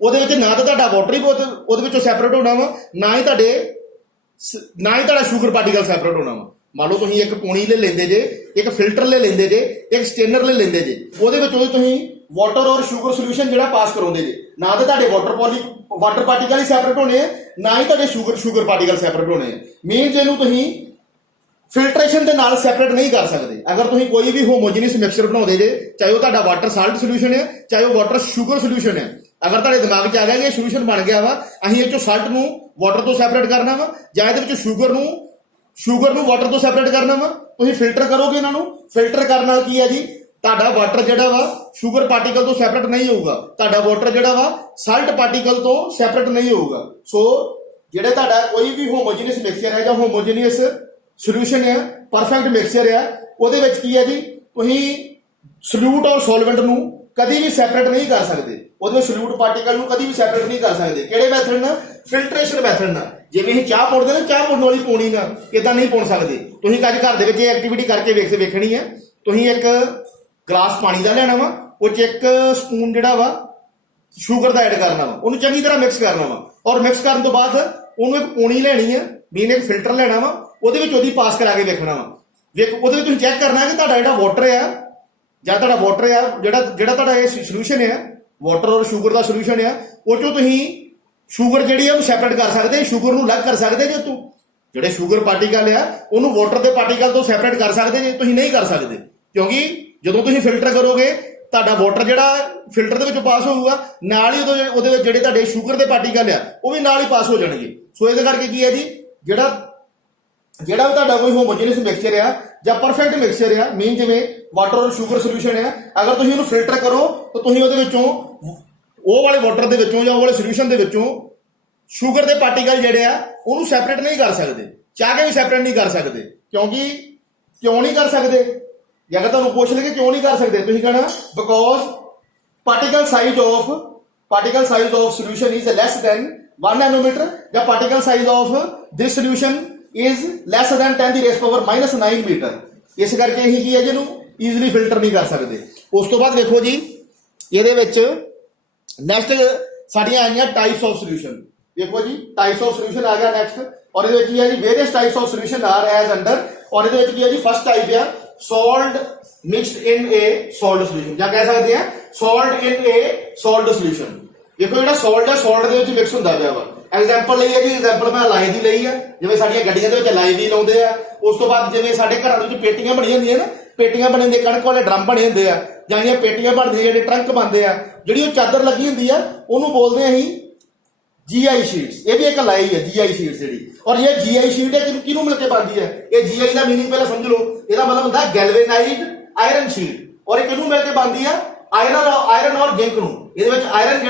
ਉਹਦੇ ਵਿੱਚ ਨਾ ਤਾਂ ਤੁਹਾਡਾ ਵਾਟਰ ਹੀ ਉਹਦੇ ਵਿੱਚੋਂ ਸੈਪਰੇਟ ਹੋਣਾ ਵਾ, ਨਾ ਹੀ ਤੁਹਾਡਾ ਸ਼ੂਗਰ ਪਾਰਟੀਕਲ ਸੈਪਰੇਟ ਹੋਣਾ ਵਾ। ਮੰਨ ਲਓ ਤੁਸੀਂ ਇੱਕ ਪੂਣੀ ਲੈ ਲੈਂਦੇ ਜੇ, ਇੱਕ ਫਿਲਟਰ ਲੈ ਲੈਂਦੇ ਜੇ, ਇੱਕ ਸਟੇਨਰ ਲੈ ਲੈਂਦੇ ਜੇ, ਉਹਦੇ ਵਿੱਚ ਤੁਸੀਂ ਵਾਟਰ ਔਰ ਸ਼ੂਗਰ ਸੋਲੂਸ਼ਨ ਜਿਹੜਾ ਪਾਸ ਕਰਾਉਂਦੇ ਜੇ, ਨਾ ਤਾਂ ਤੁਹਾਡੇ ਵਾਟਰ ਪਾਰਟੀਕਲ ਹੀ ਸੈਪਰੇਟ ਹੋਣੇ ਆ, ਨਾ ਹੀ ਤੁਹਾਡੇ ਸ਼ੂਗਰ ਪਾਰਟੀਕਲ ਸੈਪਰੇਟ ਹੋਣੇ ਆ। ਮੀਨਸ ਇਹਨੂੰ ਤੁਸੀਂ ਫਿਲਟਰੇਸ਼ਨ ਦੇ ਨਾਲ ਸੈਪਰੇਟ ਨਹੀਂ ਕਰ ਸਕਦੇ। ਅਗਰ ਤੁਸੀਂ ਕੋਈ ਵੀ ਹੋਮੋਜੀਨਸ ਮਿਕਸਚਰ ਬਣਾਉਂਦੇ ਜੇ, ਚਾਹੇ ਉਹ ਤੁਹਾਡਾ ਵਾਟਰ ਸਾਲਟ ਸੋਲੂਸ਼ਨ ਹੈ, ਚਾਹੇ ਉਹ ਵਾਟਰ ਸ਼ੂਗਰ ਸੋਲੂਸ਼ਨ ਹੈ, ਅਗਰ ਤੁਹਾਡੇ ਦਿਮਾਗ 'ਚ ਆ ਗਿਆ ਕਿ ਇਹ ਸੋਲੂਸ਼ਨ ਬਣ ਗਿਆ ਵਾ, ਅਸੀਂ ਇਹ 'ਚੋਂ ਸਾਲਟ ਨੂੰ ਵਾਟਰ ਤੋਂ ਸੈਪਰੇਟ ਕਰਨਾ ਵਾ, ਜਾਂ ਇਹਦੇ ਵਿੱਚ ਸ਼ੂਗਰ ਨੂੰ ਵਾਟਰ ਤੋਂ ਸੈਪਰੇਟ ਕਰਨਾ ਵਾ, ਤੁਸੀਂ ਫਿਲਟਰ ਕਰੋਗੇ ਇਹਨਾਂ ਨੂੰ। ਫਿਲਟਰ ਕਰਨ ਨਾਲ ਕੀ ਹੈ ਜੀ, ਤੁਹਾਡਾ ਵਾਟਰ ਜਿਹੜਾ ਵਾ ਸ਼ੂਗਰ ਪਾਰਟੀਕਲ ਤੋਂ ਸੈਪਰੇਟ ਨਹੀਂ ਹੋਊਗਾ, ਤੁਹਾਡਾ ਵਾਟਰ ਜਿਹੜਾ ਵਾ ਸਾਲਟ ਪਾਰਟੀਕਲ ਤੋਂ ਸੈਪਰੇਟ ਨਹੀਂ ਹੋਊਗਾ। ਸੋ ਜਿਹੜੇ ਤੁਹਾਡਾ ਕੋਈ ਵੀ ਹੋਮੋਜੀਨਸ ਮਿਕਸਚਰ ਹੈ ਜਾਂ ਹੋਮੋਜੀਨੀਅਸ ਸੋਲੂਸ਼ਨ ਹੈ, ਪਰਫੈਕਟ ਮਿਕਸਚਰ ਹੈ, ਉਹਦੇ ਵਿੱਚ ਕੀ ਹੈ ਜੀ, ਤੁਸੀਂ ਸੋਲੂਟ ਔਰ ਸੋਲਵੈਂਟ ਨੂੰ ਕਦੀ ਵੀ ਸੈਪਰੇਟ ਨਹੀਂ ਕਰ ਸਕਦੇ, ਉਹਦੇ ਵਿੱਚ ਸੋਲੂਟ ਪਾਰਟੀਕਲ ਨੂੰ ਕਦੀ ਵੀ ਸੈਪਰੇਟ ਨਹੀਂ ਕਰ ਸਕਦੇ। ਕਿਹੜੇ ਮੈਥਡ ਨਾਲ? ਫਿਲਟਰੇਸ਼ਨ ਮੈਥਡ ਨਾਲ। ਜਿਵੇਂ ਅਸੀਂ ਚਾਹ ਪਾਉਂਦੇ ਨੇ, ਚਾਹ ਪਾਉਣ ਵਾਲੀ ਪੌਣੀ ਨਾਲ ਇਦਾਂ ਨਹੀਂ ਪਾਉਣ ਸਕਦੇ। ਤੁਸੀਂ ਅੱਜ ਘਰ ਦੇ ਵਿੱਚ ਇਹ ਐਕਟੀਵਿਟੀ ਕਰਕੇ ਵੇਖਣੀ ਹੈ। ਤੁਸੀਂ ਇੱਕ ਗਲਾਸ ਪਾਣੀ ਦਾ ਲੈਣਾ ਵਾ, ਉਹ 'ਚ ਇੱਕ ਸਪੂਨ ਜਿਹੜਾ ਵਾ ਸ਼ੂਗਰ ਦਾ ਐਡ ਕਰਨਾ ਵਾ, ਉਹਨੂੰ ਚੰਗੀ ਤਰ੍ਹਾਂ ਮਿਕਸ ਕਰਨਾ ਵਾ, ਔਰ ਮਿਕਸ ਕਰਨ ਤੋਂ ਬਾਅਦ ਉਹਨੂੰ ਇੱਕ ਪੌਣੀ ਲੈਣੀ ਹੈ, ਮੀਨ ਇੱਕ ਫਿਲਟਰ ਲੈਣਾ ਵਾ, ਉਹਦੇ ਵਿੱਚ ਉਹਦੀ ਪਾਸ ਕਰਾ ਕੇ ਵੇਖਣਾ ਵਾ। ਉਹਦੇ ਵਿੱਚ ਤੁਸੀਂ ਚੈੱਕ ਕਰਨਾ ਕਿ ਤੁਹਾਡਾ ਜਿਹੜਾ ਵਾਟਰ ਆ ਜਿਹੜਾ ਤੁਹਾਡਾ ਇਹ ਸੋਲੂਸ਼ਨ ਹੈ, ਵਾਟਰ ਔਰ ਸ਼ੂਗਰ ਦਾ ਸੋਲੂਸ਼ਨ ਆ, ਉਹ 'ਚੋਂ ਤੁਸੀਂ ਸ਼ੂਗਰ ਜਿਹੜੀ ਆ ਉਹਨੂੰ ਸੈਪਰੇਟ ਕਰ ਸਕਦੇ, ਸ਼ੂਗਰ ਨੂੰ ਅਲੱਗ ਕਰ ਸਕਦੇ ਜੇ ਤੂੰ ਜਿਹੜੇ ਸ਼ੂਗਰ ਪਾਰਟੀਕਲ ਆ ਉਹਨੂੰ ਵਾਟਰ ਦੇ ਪਾਰਟੀਕਲ ਤੋਂ ਸੈਪਰੇਟ ਕਰ ਸਕਦੇ ਜੇ? ਤੁਸੀਂ ਨਹੀਂ ਕਰ ਸਕਦੇ, ਕਿਉਂਕਿ ਜਦੋਂ ਤੁਸੀਂ ਫਿਲਟਰ ਕਰੋਗੇ ਤੁਹਾਡਾ ਵਾਟਰ ਜਿਹੜਾ ਫਿਲਟਰ ਦੇ ਵਿੱਚੋਂ ਪਾਸ ਹੋਊਗਾ, ਨਾਲ ਹੀ ਉਹਦੇ ਵਿੱਚ ਜਿਹੜੇ ਤੁਹਾਡੇ ਸ਼ੂਗਰ ਦੇ ਪਾਰਟੀਕਲ ਆ ਉਹ ਵੀ ਨਾਲ ਹੀ ਪਾਸ ਹੋ ਜਾਣਗੇ। ਸੋ ਇਹਦੇ ਕਰਕੇ ਕੀ ਹੈ ਜੀ, ਜਿਹੜਾ ਵੀ ਤੁਹਾਡਾ ਕੋਈ ਹੋਮੋਜੀਨਸ ਮਿਕਸਚਰ ਆ ਜਾਂ ਪਰਫੈਕਟ ਮਿਕਸਚਰ ਆ, ਮੀਨ ਜਿਵੇਂ ਵਾਟਰ ਔਰ ਸ਼ੂਗਰ ਸੋਲੂਸ਼ਨ ਆ, ਅਗਰ ਤੁਸੀਂ ਉਹਨੂੰ ਫਿਲਟਰ ਕਰੋ ਤਾਂ ਤੁਸੀਂ ਉਹਦੇ ਵਿੱਚੋਂ ਉਹ ਵਾਲੇ ਵਾਟਰ ਦੇ ਵਿੱਚੋਂ ਜਾਂ ਉਹ ਵਾਲੇ ਸੋਲੂਸ਼ਨ ਦੇ ਵਿੱਚੋਂ ਸ਼ੂਗਰ ਦੇ ਪਾਰਟੀਕਲ ਜਿਹੜੇ ਆ ਉਹਨੂੰ ਸੈਪਰੇਟ ਨਹੀਂ ਕਰ ਸਕਦੇ, ਚਾਹ ਕੇ ਵੀ ਸੈਪਰੇਟ ਨਹੀਂ ਕਰ ਸਕਦੇ। ਕਿਉਂ ਨਹੀਂ ਕਰ ਸਕਦੇ? ਜੇ ਅਗਰ ਤੁਹਾਨੂੰ ਪੁੱਛ ਲਗੇ ਕਿਉਂ ਨਹੀਂ ਕਰ ਸਕਦੇ, ਤੁਸੀਂ ਕਹਿਣਾ because particle size of solution is less than 1 nanometer, ਜਾਂ particle size of this solution is less than 10⁻⁻9 meter. ਇਸ ਕਰਕੇ ਅਸੀਂ ਕੀ ਹੈ ਜਿਹਨੂੰ ਈਜ਼ੀਲੀ ਫਿਲਟਰ ਨਹੀਂ ਕਰ ਸਕਦੇ। ਉਸ ਤੋਂ ਬਾਅਦ ਦੇਖੋ ਜੀ ਇਹਦੇ ਵਿੱਚ ਨੈਕਸਟ ਸਾਡੀਆਂ ਆਈਆਂ ਟਾਈਪਸ ਆਫ ਸੋਲੂਸ਼ਨ। ਦੇਖੋ ਜੀ ਟਾਈਪਸ ਆਫ ਸੋਲੂਸ਼ਨ ਆ ਗਿਆ ਨੈਕਸਟ, ਔਰ ਇਹਦੇ ਵਿੱਚ ਕੀ ਹੈ ਜੀ various types of solution are as under, ਔਰ ਇਹਦੇ ਵਿੱਚ ਕੀ ਹੈ ਜੀ ਫਸਟ ਟਾਈਪ ਆ solid mixed in a solid solution, ਜਾਂ ਕਹਿ ਸਕਦੇ ਆ solid in a solid solution. ਦੇਖੋ ਜਿਹੜਾ ਸੋਲਟ ਹੈ ਸੋਲਟ ਦੇ ਵਿੱਚ ਮਿਕਸ ਹੁੰਦਾ ਪਿਆ ਵਾ। ਐਗਜ਼ਾਮਪਲ ਲਈ ਹੈ ਜੀ, ਐਗਜ਼ਾਮਪਲ ਮੈਂ ਲਾਈ ਦੀ ਲਈ ਆ, ਜਿਵੇਂ ਸਾਡੀਆਂ ਗੱਡੀਆਂ ਦੇ ਵਿੱਚ ਲਾਈ ਵੀ ਲਾਉਂਦੇ ਆ। ਉਸ ਤੋਂ ਬਾਅਦ ਜਿਵੇਂ ਸਾਡੇ ਘਰਾਂ ਦੇ ਵਿੱਚ ਪੇਟੀਆਂ ਬਣੀਆਂ ਹੁੰਦੀਆਂ ਨਾ, ਪੇਟੀਆਂ ਬਣੇ ਹੁੰਦੇ, ਕਣਕ ਵਾਲੇ ਡਰਮ ਬਣੇ ਹੁੰਦੇ ਆ, ਜਾਂ ਇਹ ਪੇਟੀਆਂ ਬਣਦੀਆਂ ਜਿਹੜੇ ਟਰੰਕ ਬਣਦੇ ਆ, ਜਿਹੜੀ ਉਹ ਚਾਦਰ ਲੱਗੀ ਹੁੰਦੀ ਆ ਉਹਨੂੰ ਬੋਲਦੇ ਆ ਅਸੀਂ GI शीट्स, ये भी एक लाई है GI शीट्स जी। और ये GI शीट है किनू मिलके बनती है, ये GI का मीनिंग पहले समझ लो, ਇਹਦਾ मतलब ਹੁੰਦਾ गैल्वेनाइज्ड आयरन शीट। और ये किनू मिलके बनती है, आयरन और जिंक ਨੂੰ। ਇਹਦੇ ਵਿੱਚ ਆਇਰਨ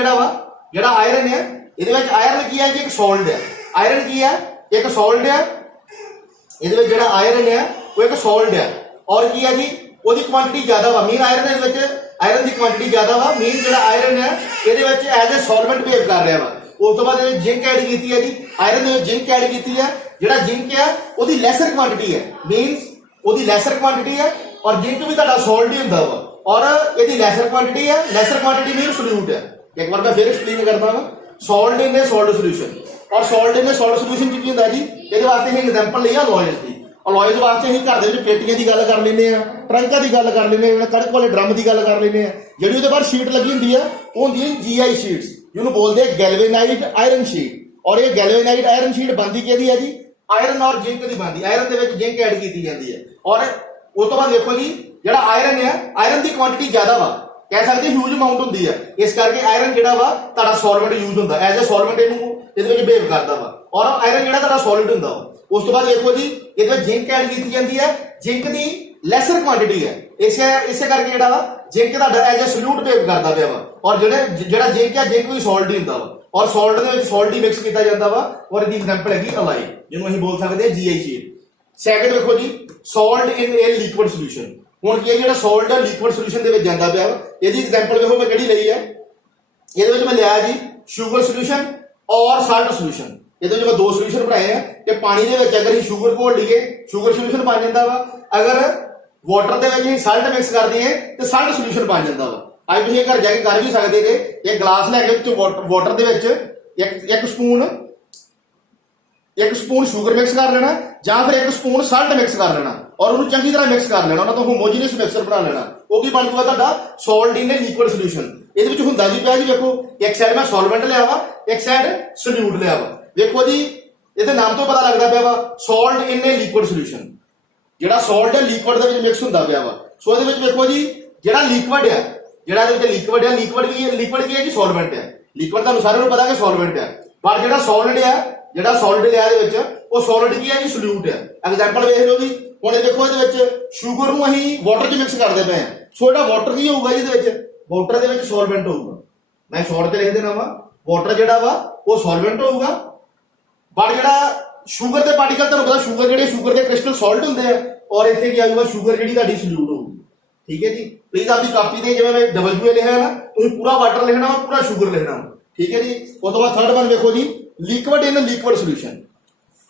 ਜਿਹੜਾ ਆਇਰਨ ਹੈ, ਇਹਦੇ ਵਿੱਚ ਆਇਰਨ ਕੀ ਹੈ ਜੀ, ਇੱਕ ਸੋਲਟ ਹੈ। ਆਇਰਨ ਕੀ ਹੈ, ਇੱਕ ਸੋਲਟ ਹੈ। ਇਹਦੇ ਵਿੱਚ ਜਿਹੜਾ ਆਇਰਨ ਹੈ ਉਹ ਇੱਕ ਸੋਲਟ ਹੈ। ਔਰ ਕੀ ਹੈ ਜੀ, ਉਹਦੀ ਕੁਆਂਟੀਟੀ ਜ਼ਿਆਦਾ ਵਾ, ਮੀਨ ਆਇਰਨ ਦੇ ਵਿੱਚ ਆਇਰਨ ਦੀ ਕੁਆਂਟੀਟੀ ਜ਼ਿਆਦਾ ਵਾ। ਮੀਨ ਜਿਹੜਾ ਆਇਰਨ ਹੈ ਇਹਦੇ ਵਿੱਚ ਐਜ਼ ਅ ਸੋਲਵੈਂਟ ਬਿਹੇਵ ਕਰ ਰਿਹਾ ਵਾ। ਉਸ ਤੋਂ ਬਾਅਦ ਇਹਦੇ ਜਿੰਕ ਐਡ ਕੀਤੀ ਹੈ ਜੀ, ਆਇਰਨ ਦੇ ਵਿੱਚ ਜਿੰਕ ਐਡ ਕੀਤੀ ਹੈ। ਜਿਹੜਾ ਜਿੰਕ ਹੈ ਉਹਦੀ ਲੈਸਰ ਕੁਆਂਟੀਟੀ ਹੈ, ਮੀਨਸ ਉਹਦੀ ਲੈਸਰ ਕੁਆਂਟੀਟੀ ਹੈ। ਔਰ ਜਿੰਕ ਵੀ ਤੁਹਾਡਾ ਸੋਲਟ ਹੀ ਹੁੰਦਾ ਵਾ, ਔਰ ਇਹਦੀ ਲੈਸਰ ਕੁਆਂਟੀਟੀ ਹੈ। ਲੈਸਰ ਕੁਆਂਟੀਟੀ ਮੀਨ ਸੋਲਿਊਟ ਹੈ। ਇੱਕ ਵਾਰ ਮੈਂ ਫਿਰ ਐਕਸਪਲੇਨ ਕਰਦਾ ਹਾਂ। ਸੋਲਟ ਇਨ ए ਸੋਲਟ ਸੋਲੂਸ਼ਨ, ਔਰ ਸੋਲਟ ਇਨ ए ਸੋਲਟ ਸੋਲੂਸ਼ਨ ਕੀ ਹੁੰਦਾ ਜੀ, ਇਹਦੇ ਵਾਸਤੇ ਅਸੀਂ ਐਗਜ਼ਾਮਪਲ ਲਈ ਆ ਅਲੋਇਜ਼ ਦੀ। ਅਲੋਇਜ਼ ਵਾਸਤੇ ਅਸੀਂ ਘਰ ਦੇ ਵਿੱਚ ਪੇਟੀਆਂ ਦੀ ਗੱਲ ਕਰ ਲੈਂਦੇ ਆ, ਟਰੰਕਾਂ ਦੀ ਗੱਲ ਕਰ ਲੈਂਦੇ ਆ, ਕਣਕ ਵਾਲੇ ਡਰਮ ਦੀ ਗੱਲ ਕਰ ਲੈਂਦੇ ਆ। ਜਿਹੜੀ ਉਹਦੇ ਬਾਹਰ ਸ਼ੀਟ ਲੱਗੀ ਹੁੰਦੀ ਆ ਉਹ ਹੁੰਦੀ ਹੈ GI ਸ਼ੀਟਸ, ਜਿਹਨੂੰ ਬੋਲਦੇ ਆ ਗੈਲਵੇਨਾਈਜ਼ਡ ਆਇਰਨ ਸ਼ੀਟ। ਔਰ ਇਹ ਗੈਲਵੇਨਾਈਜ਼ਡ ਆਇਰਨ ਸ਼ੀਟ ਬਣਦੀ ਕਿਹਦੀ ਹੈ ਜੀ, ਆਇਰਨ ਔਰ ਜਿੰਕ ਦੀ ਬਣਦੀ। ਆਇਰਨ ਦੇ ਵਿੱਚ ਜਿੰਕ ਐਡ ਕੀਤੀ ਜਾਂਦੀ ਹੈ। ਔਰ ਉਸ ਤੋਂ ਬਾਅਦ ਦੇਖੋ ਜੀ, ਜਿਹੜਾ ਆਇਰਨ ਹੈ, ਆਇਰਨ ਦੀ ਕੁਆਂਟੀਟੀ ਜ਼ਿਆਦਾ ਵਾ, ਕਹਿ ਸਕਦੇ ਹਿਊਜ ਅਮਾਉਂਟ ਹੁੰਦੀ ਹੈ। ਇਸ ਕਰਕੇ ਆਇਰਨ ਜਿਹੜਾ ਵਾ ਤੁਹਾਡਾ ਸੋਲਵੈਂਟ ਯੂਜ਼ ਹੁੰਦਾ, ਐਜ਼ ਅ ਸੋਲਵੈਂਟ ਇਹਨੂੰ ਇਹਦੇ ਵਿੱਚ ਬਿਹੇਵ ਕਰਦਾ ਵਾ। ਔਰ ਆਇਰਨ ਜਿਹੜਾ ਤੁਹਾਡਾ ਸੋਲਿਡ ਹੁੰਦਾ ਵਾ। ਉਸ ਤੋਂ ਬਾਅਦ ਦੇਖੋ ਜੀ, ਇਹਦੇ ਵਿੱਚ ਜਿੰਕ ਐਡ ਕੀਤੀ ਜਾਂਦੀ ਹੈ। ਜਿੰਕ ਦੀ ਲੈਸਰ ਕੁਆਂਟੀਟੀ ਹੈ, ਇਸੇ ਕਰਕੇ ਜਿਹੜਾ ਵਾ ਜਿੰਕ ਤੁਹਾਡਾ ਐਜ਼ ਅ ਸੋਲਿਊਟ ਬਿਹੇਵ ਕਰਦਾ ਪਿਆ ਵਾ। ਔਰ ਜਿਹੜਾ ਜਿੰਕ ਹੈ, ਜਿੰਕ ਵੀ ਸੋਲਟ ਹੀ ਹੁੰਦਾ ਵਾ। ਔਰ ਸੋਲਟ ਦੇ ਵਿੱਚ ਸੋਲਟ ਹੀ ਮਿਕਸ ਕੀਤਾ ਜਾਂਦਾ ਵਾ। ਔਰ ਇਹਦੀ ਐਗਜ਼ਾਮਪਲ ਹੈਗੀ ਅਲਾਈ, ਜਿਹਨੂੰ ਅਸੀਂ ਬੋਲ ਸਕਦੇ ਹਾਂ GI ਸ਼ੀਟ। ਸੈਕਿੰਡ ਵੇਖੋ ਜੀ, ਸੋਲਟ ਇਨ ए ਲਿਕੁਇਡ ਸੋਲੂਸ਼ਨ। ਹੁਣ ਕੀ ਹੈ, ਜਿਹੜਾ ਸੋਲਟ ਹੈ ਲਿਕੁਇਡ ਸੋਲੂਸ਼ਨ ਦੇ ਵਿੱਚ ਜਾਂਦਾ ਪਿਆ ਵਾ। ਇਹਦੀ ਐਗਜ਼ਾਮਪਲ ਵੇਖੋ ਮੈਂ ਕਿਹੜੀ ਲਈ ਹੈ। ਇਹਦੇ ਵਿੱਚ ਮੈਂ ਲਿਆ ਜੀ ਸ਼ੂਗਰ ਸੋਲੂਸ਼ਨ ਔਰ ਸਾਲਟ ਸੋਲੂਸ਼ਨ। ਇਹਦੇ ਵਿੱਚ ਮੈਂ ਦੋ ਸੋਲੂਸ਼ਨ ਬਣਾਏ ਆ ਕਿ ਪਾਣੀ ਦੇ ਵਿੱਚ ਅਗਰ ਅਸੀਂ ਸ਼ੂਗਰ ਘੋਲ ਲਈਏ, ਸ਼ੂਗਰ ਸੋਲੂਸ਼ਨ ਬਣ ਜਾਂਦਾ ਵਾ। ਅਗਰ ਵਾਟਰ ਦੇ ਵਿੱਚ ਅਸੀਂ ਸਾਲਟ ਮਿਕਸ ਕਰ ਦਈਏ ਤੇ ਸਾਲਟ ਸੋਲੂਸ਼ਨ ਬਣ ਜਾਂਦਾ ਵਾ। ਅੱਜ ਤੁਸੀਂ ਘਰ ਜਾ ਕੇ ਕਰ ਵੀ ਸਕਦੇ ਜੇ। ਇਹ ਗਲਾਸ ਲੈ ਕੇ ਵਾਟਰ ਦੇ ਵਿੱਚ ਇੱਕ ਸਪੂਨ ਸ਼ੂਗਰ ਮਿਕਸ ਕਰ ਲੈਣਾ, ਜਾਂ ਫਿਰ ਇੱਕ ਸਪੂਨ ਸਾਲਟ ਮਿਕਸ ਕਰ ਲੈਣਾ, ਔਰ ਉਹਨੂੰ ਚੰਗੀ ਤਰ੍ਹਾਂ ਮਿਕਸ ਕਰ ਲੈਣਾ। ਉਹਨਾਂ ਤੋਂ ਹੋਮੋਜੀਨੀਅਸ ਮਿਕਸਚਰ ਬਣਾ ਲੈਣਾ। ਉਹ ਕੀ ਬਣ ਜੂਗਾ ਤੁਹਾਡਾ ਸੋਲਟ ਇਨ ए ਲਿਕੁਇਡ ਸੋਲੂਸ਼ਨ। ਇਹਦੇ ਵਿੱਚ ਹੁੰਦਾ ਜੀ ਪਿਆ ਜੀ, ਵੇਖੋ ਇੱਕ ਸਾਈਡ ਮੈਂ ਸੋਲਵੈਂਟ ਲਿਆ ਵਾ, ਇੱਕ ਸਾਈਡ ਸੋਲਿਊਟ ਲਿਆ ਵਾ। ਵੇਖੋ ਜੀ, ਇਹਦੇ ਨਾਮ ਤੋਂ ਪਤਾ ਲੱਗਦਾ ਪਿਆ ਵਾ ਸੋਲਟ ਇਨ ए ਲਿਕੁਇਡ ਸੋਲੂਸ਼ਨ। ਜਿਹੜਾ ਸੋਲਟ ਹੈ ਲਿਕੁਇਡ ਦੇ ਵਿੱਚ ਮਿਕਸ ਹੁੰਦਾ ਪਿਆ ਵਾ। ਸੋ ਇਹਦੇ ਵਿੱਚ ਵੇਖੋ ਜੀ, ਜਿਹੜਾ ਲਿਕੁਇਡ ਹੈ, ਜਿਹੜਾ ਇਹਦੇ ਵਿੱਚ ਲਿਕੁਇਡ ਹੈ, ਲਿਕੁਇਡ ਕੀ ਹੈ ਜੀ, ਸੋਲਵੈਂਟ ਹੈ। ਲਿਕੁਇਡ ਤੁਹਾਨੂੰ ਸਾਰਿਆਂ ਨੂੰ ਪਤਾ ਕਿ ਸੋਲਵੈਂਟ ਹੈ। ਪਰ ਜਿਹੜਾ ਸੋਲਿਡ ਹੈ, ਜਿਹੜਾ ਸੋਲਿਡ ਲਿਆ ਇਹਦੇ ਵਿੱਚ, ਉਹ ਸੋਲਿਡ ਕੀ ਹੈ ਜੀ, ਸੋਲਿਊਟ ਹੈ। ਐਗਜ਼ਾਮਪਲ ਵੇਖ ਲਓ ਜੀ। ਹੁਣ ਇਹ ਦੇਖੋ, ਇਹਦੇ ਵਿੱਚ ਸ਼ੂਗਰ ਨੂੰ ਅਸੀਂ ਵਾਟਰ 'ਚ ਮਿਕਸ ਕਰਦੇ ਪਏ ਆ। ਸੋ ਜਿਹੜਾ ਵਾਟਰ ਕੀ ਹੋਊਗਾ ਇਹਦੇ ਵਿੱਚ, ਵਾਟਰ ਦੇ ਵਿੱਚ ਸੋਲਵੈਂਟ ਹੋਊਗਾ। ਮੈਂ ਸ਼ਾਰਟ ਤੇ ਲਿਖ ਦੇਣਾ ਵਾ, ਵਾਟਰ ਜਿਹੜਾ ਵਾ ਉਹ ਸੋਲਵੈਂਟ ਹੋਊਗਾ। ਪਰ ਜਿਹੜਾ ਸ਼ੂਗਰ ਦੇ ਪਾਰਟੀਕਲ, ਤੁਹਾਨੂੰ ਪਤਾ ਸ਼ੂਗਰ ਦੇ ਕ੍ਰਿਸਟਲ ਸੋਲਟ ਹੁੰਦੇ ਆ। ਔਰ ਇੱਥੇ ਕੀ ਆਊਗਾ, ਸ਼ੂਗਰ ਜਿਹੜੀ ਤੁਹਾਡੀ ਸੋਲਿਊਟ ਹੋਊਗੀ। ਠੀਕ ਹੈ ਜੀ। ਪਲੀਜ਼ ਆਪਦੀ ਕਾਪੀ ਤੇ ਜਿਵੇਂ ਮੈਂ WA ਲਿਖਿਆ ਨਾ, ਤੁਸੀਂ ਪੂਰਾ ਵਾਟਰ ਲਿਖਣਾ ਵਾ, ਪੂਰਾ ਸ਼ੂਗਰ ਲਿਖਣਾ ਵਾ। ਠੀਕ ਹੈ ਜੀ। ਉਸ ਤੋਂ ਬਾਅਦ ਥਰਡ ਵਨ ਵੇਖੋ ਜੀ, ਲਿਕੁਇਡ ਇਨ ਲਿਕੁਇਡ ਸੋਲੂਸ਼ਨ।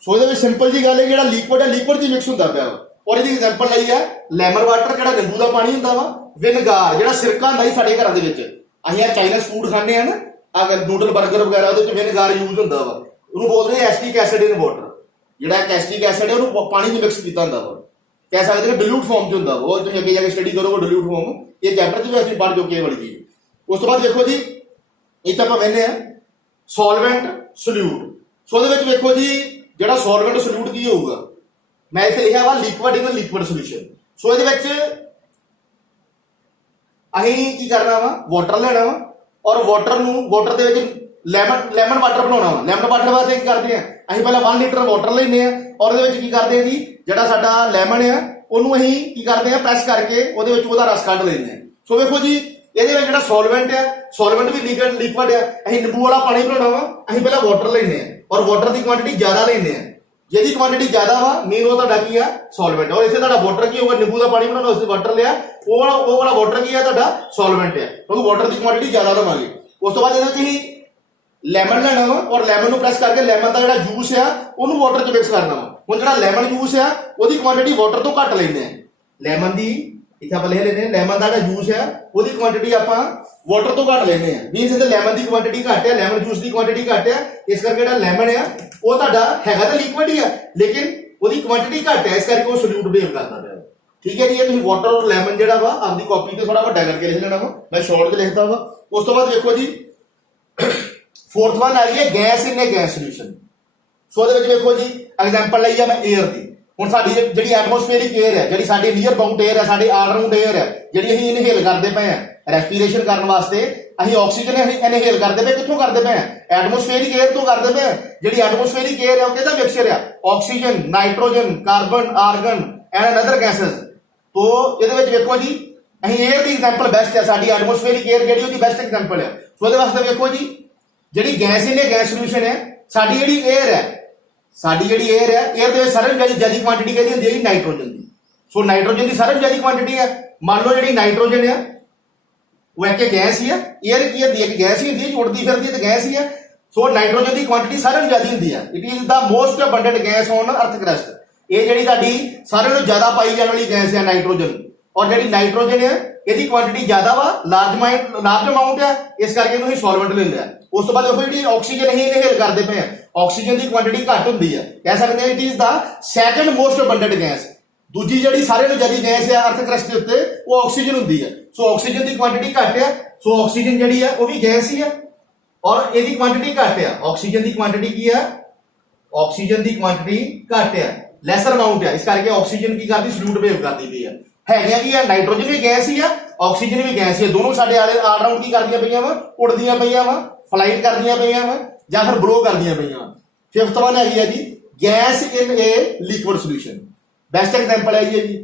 ਸੋ ਇਹਦੇ ਵਿੱਚ ਸਿੰਪਲ ਜੀ ਗੱਲ ਹੈ, ਜਿਹੜਾ ਲਿਕੁਇਡ ਹੈ ਲਿਕੁਇਡ ਦੀ ਮਿਕਸ ਹੁੰਦਾ ਪਿਆ ਵਾ। ਔਰ ਇਹਦੀ ਐਗਜ਼ਾਮਪਲ ਲਈ ਹੈ ਲੈਮਨ ਵਾਟਰ, ਜਿਹੜਾ ਨਿੰਬੂ ਦਾ ਪਾਣੀ ਹੁੰਦਾ ਵਾ। ਵਿਨੇਗਰ, ਜਿਹੜਾ ਸਿਰਕਾ ਹੁੰਦਾ ਸੀ ਸਾਡੇ ਘਰਾਂ ਦੇ ਵਿੱਚ, ਅਸੀਂ ਆ ਚਾਈਨੀਜ਼ ਫੂਡ ਖਾਂਦੇ ਆ ਨਾ, ਅਗਰ ਨੂਡਲ ਬਰਗਰ ਵਗੈਰਾ, ਉਹਦੇ ਵਿੱਚ ਵਿਨੇਗਰ ਯੂਜ਼ ਹੁੰਦਾ ਵਾ। ਉਹਨੂੰ ਬੋਲਦੇ ਆ ਐਸਟਿਕ ਐਸਿਡ ਇਨ ਵਾਟਰ। ਜਿਹੜਾ ਐਸਟਿਕ ਐਸਿਡ ਹੈ ਉਹਨੂੰ ਪਾਣੀ 'ਚ ਮਿਕਸ ਕੀਤਾ ਹੁੰਦਾ ਵਾ। ਕਹਿ ਸਕਦੇ ਨੇ ਡਿਲੂਟ ਫਾਰਮ 'ਚ ਹੁੰਦਾ ਵਾ। ਉਹ ਤੁਸੀਂ ਅੱਗੇ ਜਾ ਕੇ ਸਟੱਡੀ ਕਰੋਗੇ ਡਿਲੂਟ ਫਾਰਮ, ਇਹ ਚੈਪਟਰ 'ਚ ਵੀ ਅਸੀਂ ਪੜ੍ਹ ਚੁੱਕੇ ਵਾਲੀ ਚੀਜ਼। ਉਸ ਤੋਂ ਬਾਅਦ ਦੇਖੋ ਜੀ, ਇੱਥੇ ਆਪਾਂ ਕਹਿੰਦੇ ਆ ਸੋਲਵੈਂਟ ਸੋਲਿਊਟ। ਸੋ ਉਹਦੇ ਵਿੱਚ ਵੇਖੋ ਜੀ, ਜਿਹੜਾ ਸੋਲਵੈਂਟ ਸੋਲਿਊਟ ਕੀ ਹੋਊਗਾ, ਮੈਂ ਇੱਥੇ ਲਿਖਿਆ ਵਾ ਲਿਕੁਇਡ ਇਨ ਲਿਕੁਇਡ ਸੋਲੂਸ਼ਨ। ਸੋ ਇਹਦੇ ਵਿੱਚ ਅਸੀਂ ਕੀ ਕਰਨਾ ਵਾ, ਵਾਟਰ ਲੈਣਾ ਵਾ। ਔਰ ਵਾਟਰ ਦੇ ਵਿੱਚ ਲੈਮਨ ਵਾਟਰ ਬਣਾਉਣਾ ਵਾ। ਲੈਮਨ ਵਾਟਰ ਵਾਸਤੇ ਕੀ ਕਰਦੇ ਆ, ਅਸੀਂ ਪਹਿਲਾਂ 1 ਲੀਟਰ ਵਾਟਰ ਲੈਂਦੇ ਆ। ਔਰ ਉਹਦੇ ਵਿੱਚ ਕੀ ਕਰਦੇ ਆ ਜੀ, ਜਿਹੜਾ ਸਾਡਾ ਲੈਮਨ ਆ ਉਹਨੂੰ ਅਸੀਂ ਕੀ ਕਰਦੇ ਆ, ਪ੍ਰੈਸ ਕਰਕੇ ਉਹਦੇ ਵਿੱਚ ਉਹਦਾ ਰਸ ਕੱਢ ਲੈਂਦੇ ਆ। ਸੋ ਵੇਖੋ ਜੀ, ਇਹਦੇ ਵਿੱਚ ਜਿਹੜਾ ਸੋਲਵੈਂਟ ਆ, ਸੋਲਵੈਂਟ ਵੀ ਲਿਕੁਇਡ ਆ। ਅਸੀਂ ਨਿੰਬੂ ਵਾਲਾ ਪਾਣੀ ਬਣਾਉਣਾ ਵਾ, ਅਸੀਂ ਪਹਿਲਾਂ ਵਾਟਰ ਲੈਂਦੇ ਆ। ਔਰ ਵਾਟਰ ਦੀ ਕੁਆਂਟੀਟੀ ਜ਼ਿਆਦਾ ਲੈਂਦੇ ਆ। ਜਿਹਦੀ ਕੁਆਂਟੀਟੀ ਜ਼ਿਆਦਾ ਵਾ, ਮੀਨ ਉਹ ਤੁਹਾਡਾ ਕੀ ਆ, ਸੋਲਵੈਂਟ। ਔਰ ਇੱਥੇ ਤੁਹਾਡਾ ਵਾਟਰ ਕੀ ਹੋਊਗਾ, ਨਿੰਬੂ ਦਾ ਪਾਣੀ ਬਣਾਉਣਾ ਉਸ ਵਾਟਰ ਲਿਆ, ਉਹ ਵਾਲਾ ਵਾਟਰ ਕੀ ਆ, ਤੁਹਾਡਾ ਸੋਲਵੈਂਟ ਆ। ਕਿਉਂਕਿ ਵਾਟਰ ਦੀ ਕੁਆਂਟੀਟੀ ਜ਼ਿਆਦਾ ਲਵਾਂਗੇ। ਉਸ ਤੋਂ ਬਾਅਦ ਇਹਦੇ ਵਿੱਚ ਅਸੀਂ ਲੈਮਨ ਲੈਣਾ ਵਾ। ਔਰ ਲੈਮਨ ਨੂੰ ਪ੍ਰੈਸ ਕਰਕੇ ਲੈਮਨ ਦਾ ਜਿਹੜਾ ਜੂਸ ਆ ਉਹਨੂੰ ਵਾਟਰ 'ਚ ਮਿਕਸ ਕਰਨਾ ਵਾ। ਹੁਣ ਜਿਹੜਾ ਲੈਮਨ ਜੂਸ ਆ ਉਹਦੀ ਕੁਆਂਟੀਟੀ ਵਾਟਰ ਤੋਂ ਘੱਟ ਲੈਂਦੇ ਆ। ਲੈਮਨ ਦੀ ਇੱਥੇ ਆਪਾਂ ਲਿਖ ਲੈਂਦੇ ਆ, ਲੈਮਨ ਦਾ ਜਿਹੜਾ ਜੂਸ ਆ ਉਹਦੀ ਕੁਆਂਟੀਟੀ ਆਪਾਂ ਵਾਟਰ ਤੋਂ ਘੱਟ ਲੈਂਦੇ ਆ। ਮੀਨਸ ਇਹਦੇ ਲੈਮਨ ਦੀ ਕੁਆਂਟੀਟੀ ਘੱਟ ਹੈ, ਲੈਮਨ ਜੂਸ ਦੀ ਕੁਆਂਟੀਟੀ ਘੱਟ ਹੈ। ਇਸ ਕਰਕੇ ਜਿਹੜਾ ਲੈਮਨ ਆ ਉਹ ਤੁਹਾਡਾ ਹੈਗਾ ਤਾਂ ਲਿਕੁਇਡ ਹੀ ਆ, ਲੇਕਿਨ ਉਹਦੀ ਕੁਆਂਟੀਟੀ ਘੱਟ ਹੈ। ਇਸ ਕਰਕੇ ਉਹ ਸੋਲਿਊਟ ਬਿਹੇਵ ਕਰਦਾ ਪਿਆ। ਠੀਕ ਹੈ ਜੀ। ਇਹ ਤੁਸੀਂ ਵਾਟਰ ਔਰ ਲੈਮਨ ਜਿਹੜਾ ਵਾ ਆਪਦੀ ਕਾਪੀ ਤੇ ਥੋੜਾ ਵੱਡਾ ਕਰਕੇ ਲਿਖ ਲੈਣਾ ਵਾ। ਮੈਂ ਸ਼ਾਰਟ ਤੇ ਲਿਖਦਾ ਵਾ। ਉਸ ਤੋਂ ਬਾਅਦ ਦੇਖੋ ਜੀ, फोर्थ वन आ गई है gas in a gas solution. So ਉਹਦੇ ਵਿੱਚ ਵੇਖੋ ਜੀ ਐਗਜ਼ਾਮਪਲ ਲਈ ਆ ਮੈਂ 에ਅਰ ਦੀ। ਹੁਣ ਸਾਡੀ ਜਿਹੜੀ ਐਟਮੋਸਫੇਅਰਿਕ 에ਅਰ ਹੈ, ਜਿਹੜੀ ਸਾਡੀ ਨੀਅਰ ਬਾਉਂਡ 에ਅਰ ਹੈ, ਸਾਡੀ ਆਲ ਰਾਉਂਡ 에ਅਰ ਹੈ, ਜਿਹੜੀ ਅਸੀਂ ਇਨਹੇਲ ਕਰਦੇ ਪਏ ਆ ਰੈਸਪੀਰੇਸ਼ਨ ਕਰਨ ਵਾਸਤੇ, ਅਸੀਂ ਆਕਸੀਜਨ ਇਨਹੇਲ ਕਰਦੇ ਪਏ, ਕਿੱਥੋਂ ਕਰਦੇ ਪਏ ਆ? ਐਟਮੋਸਫੇਰਿਕ 에ਅਰ ਤੋਂ ਕਰਦੇ ਪਏ ਆ। ਜਿਹੜੀ ਐਟਮੋਸਫੇਰਿਕ 에ਅਰ ਹੈ ਉਹ ਕਿਹਦਾ ਮਿਕਸਚਰ ਆ? Oxygen, nitrogen, carbon, argon and other gases. ਤੋ ਇਹਦੇ ਵਿੱਚ ਵੇਖੋ ਜੀ, ਅਸੀਂ 에ਅਰ ਦੀ ਐਗਜ਼ਾਮਪਲ ਬੈਸਟ ਹੈ, ਸਾਡੀ ਐਟਮੋਸਫੇਰਿਕ 에ਅਰ ਜਿਹੜੀ ਉਹਦੀ ਬੈਸਟ ਐਗਜ਼ਾਮਪਲ ਹੈ। ਸੋ ਇਹਦੇ ਵਾਸਤੇ ਵੇਖੋ ਜੀ, ਜਿਹੜੀ ਗੈਸ ਇਹਨੇ ਗੈਸ ਸੋਲੂਸ਼ਨ ਹੈ, ਸਾਡੀ ਜਿਹੜੀ 에ਅਰ ਹੈ, ਸਾਡੀ ਜਿਹੜੀ 에ਅਰ ਹੈ, 에ਅਰ ਦੇ ਵਿੱਚ ਸਾਰਿਆਂ ਨਾਲੋਂ ਜ਼ਿਆਦਾ ਕੁਆਂਟੀਟੀ ਕਿਹਦੀ ਹੁੰਦੀ ਹੈ ਜੀ? ਨਾਈਟ੍ਰੋਜਨ ਦੀ। ਸੋ ਨਾਈਟ੍ਰੋਜਨ ਦੀ ਸਾਰਿਆਂ ਨਾਲੋਂ ਜ਼ਿਆਦਾ ਕੁਆਂਟੀਟੀ ਹੈ। ਮੰਨ ਲਓ ਜਿਹੜੀ ਨਾਈਟ੍ਰੋਜਨ ਹੈ ਉਹ ਇੱਕ ਗੈਸ ਹੀ ਆ। 에ਅਰ ਕੀ ਹੁੰਦੀ ਹੈ? ਇੱਕ ਗੈਸ ਹੀ ਹੁੰਦੀ ਹੈ, ਉੜਦੀ ਫਿਰਦੀ ਹੈ ਤੇ ਗੈਸ ਹੀ ਹੈ। ਸੋ ਨਾਈਟ੍ਰੋਜਨ ਦੀ ਕੁਆਂਟੀਟੀ ਸਾਰਿਆਂ ਨਾਲੋਂ ਜ਼ਿਆਦਾ ਹੁੰਦੀ ਹੈ। It is the most abundant gas on ਅਰਥ ਕਰਸਟ। ਇਹ ਜਿਹੜੀ ਤੁਹਾਡੀ ਸਾਰਿਆਂ ਨਾਲੋਂ ਜ਼ਿਆਦਾ ਪਾਈ ਜਾਣ ਵਾਲੀ ਗੈਸ ਹੈ ਨਾਈਟ੍ਰੋਜਨ। ਔਰ ਜਿਹੜੀ ਨਾਈਟ੍ਰੋਜਨ ਹੈ ਇਹਦੀ ਕੁਆਂਟੀਟੀ ਜ਼ਿਆਦਾ ਵਾ, ਲਾਰਜ ਅਮਾਉਂਟ ਹੈ, ਇਸ ਕਰਕੇ ਇਹਨੂੰ ਅਸੀਂ ਸੋਲਵੈਂਟ ਲੈ ਲਿਆ। ਉਸ ਤੋਂ ਬਾਅਦ ਦੇਖੋ ਜਿਹੜੀ ਆਕਸੀਜਨ ਅਸੀਂ ਇਨਹੇਲ ਕਰਦੇ ਪਏ ਆ, ਆਕਸੀਜਨ ਦੀ ਕੁਆਂਟੀਟੀ ਘੱਟ ਹੁੰਦੀ ਹੈ, ਕਹਿ ਸਕਦੇ ਹਾਂ it is the second most abundant gas. ਦੂਜੀ ਜਿਹੜੀ ਸਾਰਿਆਂ ਨਾਲੋਂ ਜ਼ਿਆਦਾ ਗੈਸ ਹੈ ਅਰਥ ਕਰਸਟ ਦੇ ਉੱਤੇ ਉਹ ਆਕਸੀਜਨ ਹੁੰਦੀ ਹੈ। ਸੋ ਆਕਸੀਜਨ ਦੀ ਕੁਆਂਟੀਟੀ ਘੱਟ ਹੈ। ਸੋ ਆਕਸੀਜਨ ਜਿਹੜੀ ਹੈ ਉਹ ਵੀ ਗੈਸ ਹੀ ਹੈ ਔਰ ਇਹਦੀ ਕੁਆਂਟੀਟੀ ਘੱਟ ਹੈ। ਆਕਸੀਜਨ ਦੀ ਕੁਆਂਟੀਟੀ ਕੀ ਹੈ? ਆਕਸੀਜਨ ਦੀ ਕੁਆਂਟੀਟੀ ਘੱਟ ਹੈ, ਲੈਸਰ ਅਮਾਉਂਟ ਹੈ, ਇਸ ਕਰਕੇ ਆਕਸੀਜਨ ਕੀ ਕਰਦੀ? ਸਲੂਟ ਬਿਹੇਵ ਕਰਦੀ ਪਈ ਹੈ। ਹੈਗਾ ਕੀ ਹੈ? ਨਾਈਟ੍ਰੋਜਨ ਵੀ ਗੈਸ ਹੀ ਆ, ਆਕਸੀਜਨ ਵੀ ਗੈਸ ਹੀ ਆ। ਦੋਨੋਂ ਸਾਡੇ ਆਲ ਰਾਊਂਡ ਕੀ ਕਰਦੀਆਂ ਪਈਆਂ ਵਾ? ਉੜਦੀਆਂ ਪਈਆਂ ਵਾ, ਫਲਾਈਟ ਕਰਦੀਆਂ ਪਈਆਂ ਵਾ ਜਾਂ ਫਿਰ ਬਲੋ ਕਰਦੀਆਂ ਪਈਆਂ ਵਾ। ਫਿਫਥ ਵਨ ਹੈਗੀ ਆ ਜੀ ਗੈਸ ਇਨ ਏ ਲਿਕੁਇਡ ਸੋਲੂਸ਼ਨ। ਬੈਸਟ ਐਗਜ਼ਾਮਪਲ ਹੈ ਜੀ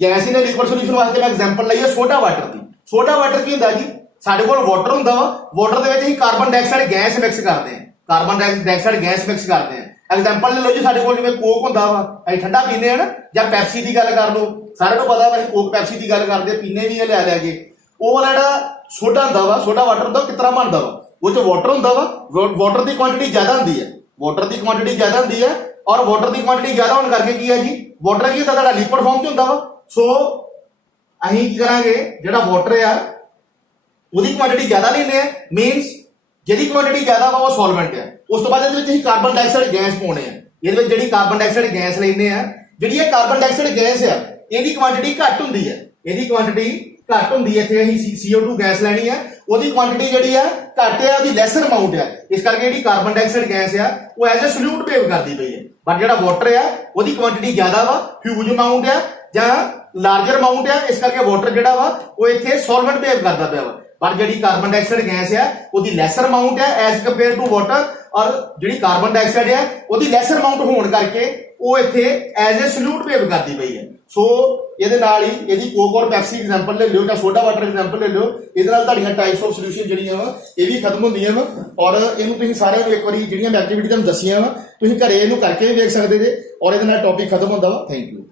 ਗੈਸ ਇਨ ਏ ਲਿਕੁਇਡ ਸੋਲੂਸ਼ਨ ਵਾਸਤੇ ਮੈਂ ਐਗਜ਼ਾਮਪਲ ਲਈ ਹੈ ਸੋਡਾ ਵਾਟਰ ਦੀ। ਸੋਡਾ ਵਾਟਰ ਕੀ ਹੁੰਦਾ ਜੀ? ਸਾਡੇ ਕੋਲ ਵਾਟਰ ਹੁੰਦਾ ਵਾ, ਵਾਟਰ ਦੇ ਵਿੱਚ ਅਸੀਂ ਕਾਰਬਨ ਡਾਈਆਕਸਾਈਡ ਗੈਸ ਮਿਕਸ ਕਰਦੇ ਹਾਂ, ਕਾਰਬਨ ਡਾਈਆਕਸਾਈਡ ਗੈਸ ਮਿਕਸ ਕਰਦੇ ਹਾਂ। ਐਗਜ਼ਾਮਪਲ ਲੈ ਲਓ ਜੀ, ਸਾਡੇ ਕੋਲ ਜਿਵੇਂ ਕੋਕ ਹੁੰਦਾ ਵਾ, ਅਸੀਂ ਠੰਡਾ ਪੀਂਦੇ ਹਾਂ ਨਾ, ਜਾਂ ਪੈਪਸੀ ਦੀ ਗੱਲ ਕਰ ਲਓ, ਸਾਰਿਆਂ ਨੂੰ ਪਤਾ ਵਾ ਅਸੀਂ ਕੋਕ ਪੈਪਸੀ ਦੀ ਗੱਲ ਕਰਦੇ ਪੀਨੇ ਵੀ ਲੈ ਲਿਆ ਕੇ। ਉਹ ਵਾਲਾ ਜਿਹੜਾ ਸੋਡਾ ਹੁੰਦਾ ਵਾ, ਸੋਡਾ ਵਾਟਰ ਹੁੰਦਾ, ਕਿਸ ਤਰ੍ਹਾਂ ਬਣਦਾ ਵਾ? ਉਹ ਚ ਵਾਟਰ ਹੁੰਦਾ ਵਾ, ਵਾਟਰ ਦੀ ਕੁਆਂਟੀਟੀ ਜ਼ਿਆਦਾ ਹੁੰਦੀ ਹੈ, ਵਾਟਰ ਦੀ ਕੁਆਂਟੀਟੀ ਜ਼ਿਆਦਾ ਹੁੰਦੀ ਹੈ ਔਰ ਵਾਟਰ ਦੀ ਕੁਆਂਟੀਟੀ ਜ਼ਿਆਦਾ ਹੋਣ ਕਰਕੇ ਕੀ ਹੈ ਜੀ? ਵਾਟਰ ਕੀ ਹੁੰਦਾ? ਤੁਹਾਡਾ ਲਿਕੁਇਡ ਫਾਰਮ ਚ ਹੁੰਦਾ ਵਾ। ਸੋ ਅਸੀਂ ਕੀ ਕਰਾਂਗੇ? ਜਿਹੜਾ ਵਾਟਰ ਆ ਉਹਦੀ ਕੁਆਂਟੀਟੀ ਜ਼ਿਆਦਾ ਲੈਂਦੇ ਆ, ਮੀਨਸ ਜਿਹਦੀ ਕੁਆਂਟੀਟੀ ਜ਼ਿਆਦਾ ਵਾ ਉਹ ਸੋਲਵੈਂਟ ਹੈ। ਉਸ ਤੋਂ ਬਾਅਦ ਇਹਦੇ ਵਿੱਚ ਅਸੀਂ ਕਾਰਬਨ ਡਾਈਆਕਸਾਈਡ ਗੈਸ ਪਾਉਣੇ ਆ। ਇਹਦੇ ਵਿੱਚ ਜਿਹੜੀ ਕਾਰਬਨ ਡਾਈਆਕਸਾਈਡ ਗੈਸ ਲੈਂਦੇ ਆ, ਜਿਹੜੀ ਇਹ ਕਾਰਬਨ ਡਾਈਆਕਸਾਈਡ ਗੈਸ ਆ ਇਹਦੀ ਕੁਆਂਟੀਟੀ ਘੱਟ ਹੁੰਦੀ ਹੈ, ਇਹਦੀ ਕੁਆਂਟੀਟੀ ਘੱਟ ਹੁੰਦੀ ਹੈ। ਇੱਥੇ ਅਸੀਂ CO2 ਗੈਸ ਲੈਣੀ ਆ, ਉਹਦੀ ਕੁਆਂਟੀਟੀ ਜਿਹੜੀ ਆ ਘੱਟ ਆ, ਉਹਦੀ ਲੈਸਰ ਅਮਾਉਂਟ ਆ, ਇਸ ਕਰਕੇ ਜਿਹੜੀ ਕਾਰਬਨ ਡਾਈਆਕਸਾਈਡ ਗੈਸ ਆ ਉਹ ਐਜ਼ ਅ ਸੋਲਿਊਟ ਬਿਹੇਵ ਕਰਦੀ ਪਈ ਹੈ। ਬਟ ਜਿਹੜਾ ਵਾਟਰ ਆ ਉਹਦੀ ਕੁਆਂਟੀਟੀ ਜ਼ਿਆਦਾ ਵਾ, ਹਿਊਜ ਅਮਾਉਂਟ ਆ ਜਾਂ ਲਾਰਜਰ ਅਮਾਉਂਟ ਆ, ਇਸ ਕਰਕੇ ਵਾਟਰ ਜਿਹੜਾ ਵਾ ਉਹ ਇੱਥੇ ਸੋਲਵੈਂਟ ਬਿਹੇਵ ਕਰਦਾ ਪਿਆ ਵਾ। ਪਰ ਜਿਹੜੀ ਕਾਰਬਨ ਡਾਈਆਕਸਾਈਡ ਗੈਸ ਆ ਉਹਦੀ ਲੈਸਰ ਅਮਾਉਂਟ ਆ ਐਜ਼ ਕੰਪੇਅਰ ਟੂ ਵਾਟਰ, ਔਰ ਜਿਹੜੀ ਕਾਰਬਨ ਡਾਈਆਕਸਾਈਡ ਆ ਉਹਦੀ ਲੈਸਰ ਅਮਾਉਂਟ ਹੋਣ ਕਰਕੇ ਉਹ ਇੱਥੇ ਐਜ਼ ਅ ਸੋਲਿਊਟ ਬਿਹੇਵ ਕਰਦੀ ਪਈ ਹੈ। ਸੋ ਇਹਦੇ ਨਾਲ ਹੀ ਇਹਦੀ ਕੋਕ ਔਰ ਪੈਪਸੀ ਐਗਜ਼ਾਮਪਲ ਲੈ ਲਿਓ ਜਾਂ ਸੋਡਾ ਵਾਟਰ ਐਗਜ਼ਾਮਪਲ ਲੈ ਲਿਓ। ਇਹਦੇ ਨਾਲ ਤੁਹਾਡੀਆਂ ਟਾਈਪਸ ਆਫ ਸੋਲੂਸ਼ਨ ਜਿਹੜੀਆਂ ਵਾ ਇਹ ਵੀ ਖਤਮ ਹੁੰਦੀਆਂ ਵਾ। ਔਰ ਇਹਨੂੰ ਤੁਸੀਂ ਸਾਰਿਆਂ ਨੂੰ ਇੱਕ ਵਾਰੀ ਜਿਹੜੀਆਂ ਮੈਂ ਐਕਟੀਵਿਟੀ ਤੁਹਾਨੂੰ ਦੱਸੀਆਂ ਵਾ ਤੁਸੀਂ ਘਰੇ ਇਹਨੂੰ ਕਰਕੇ ਵੀ ਵੇਖ ਸਕਦੇ ਜੇ, ਔਰ ਇਹਦੇ ਨਾਲ ਟੌਪਿਕ ਖਤਮ ਹੁੰਦਾ ਵਾ। Thank you.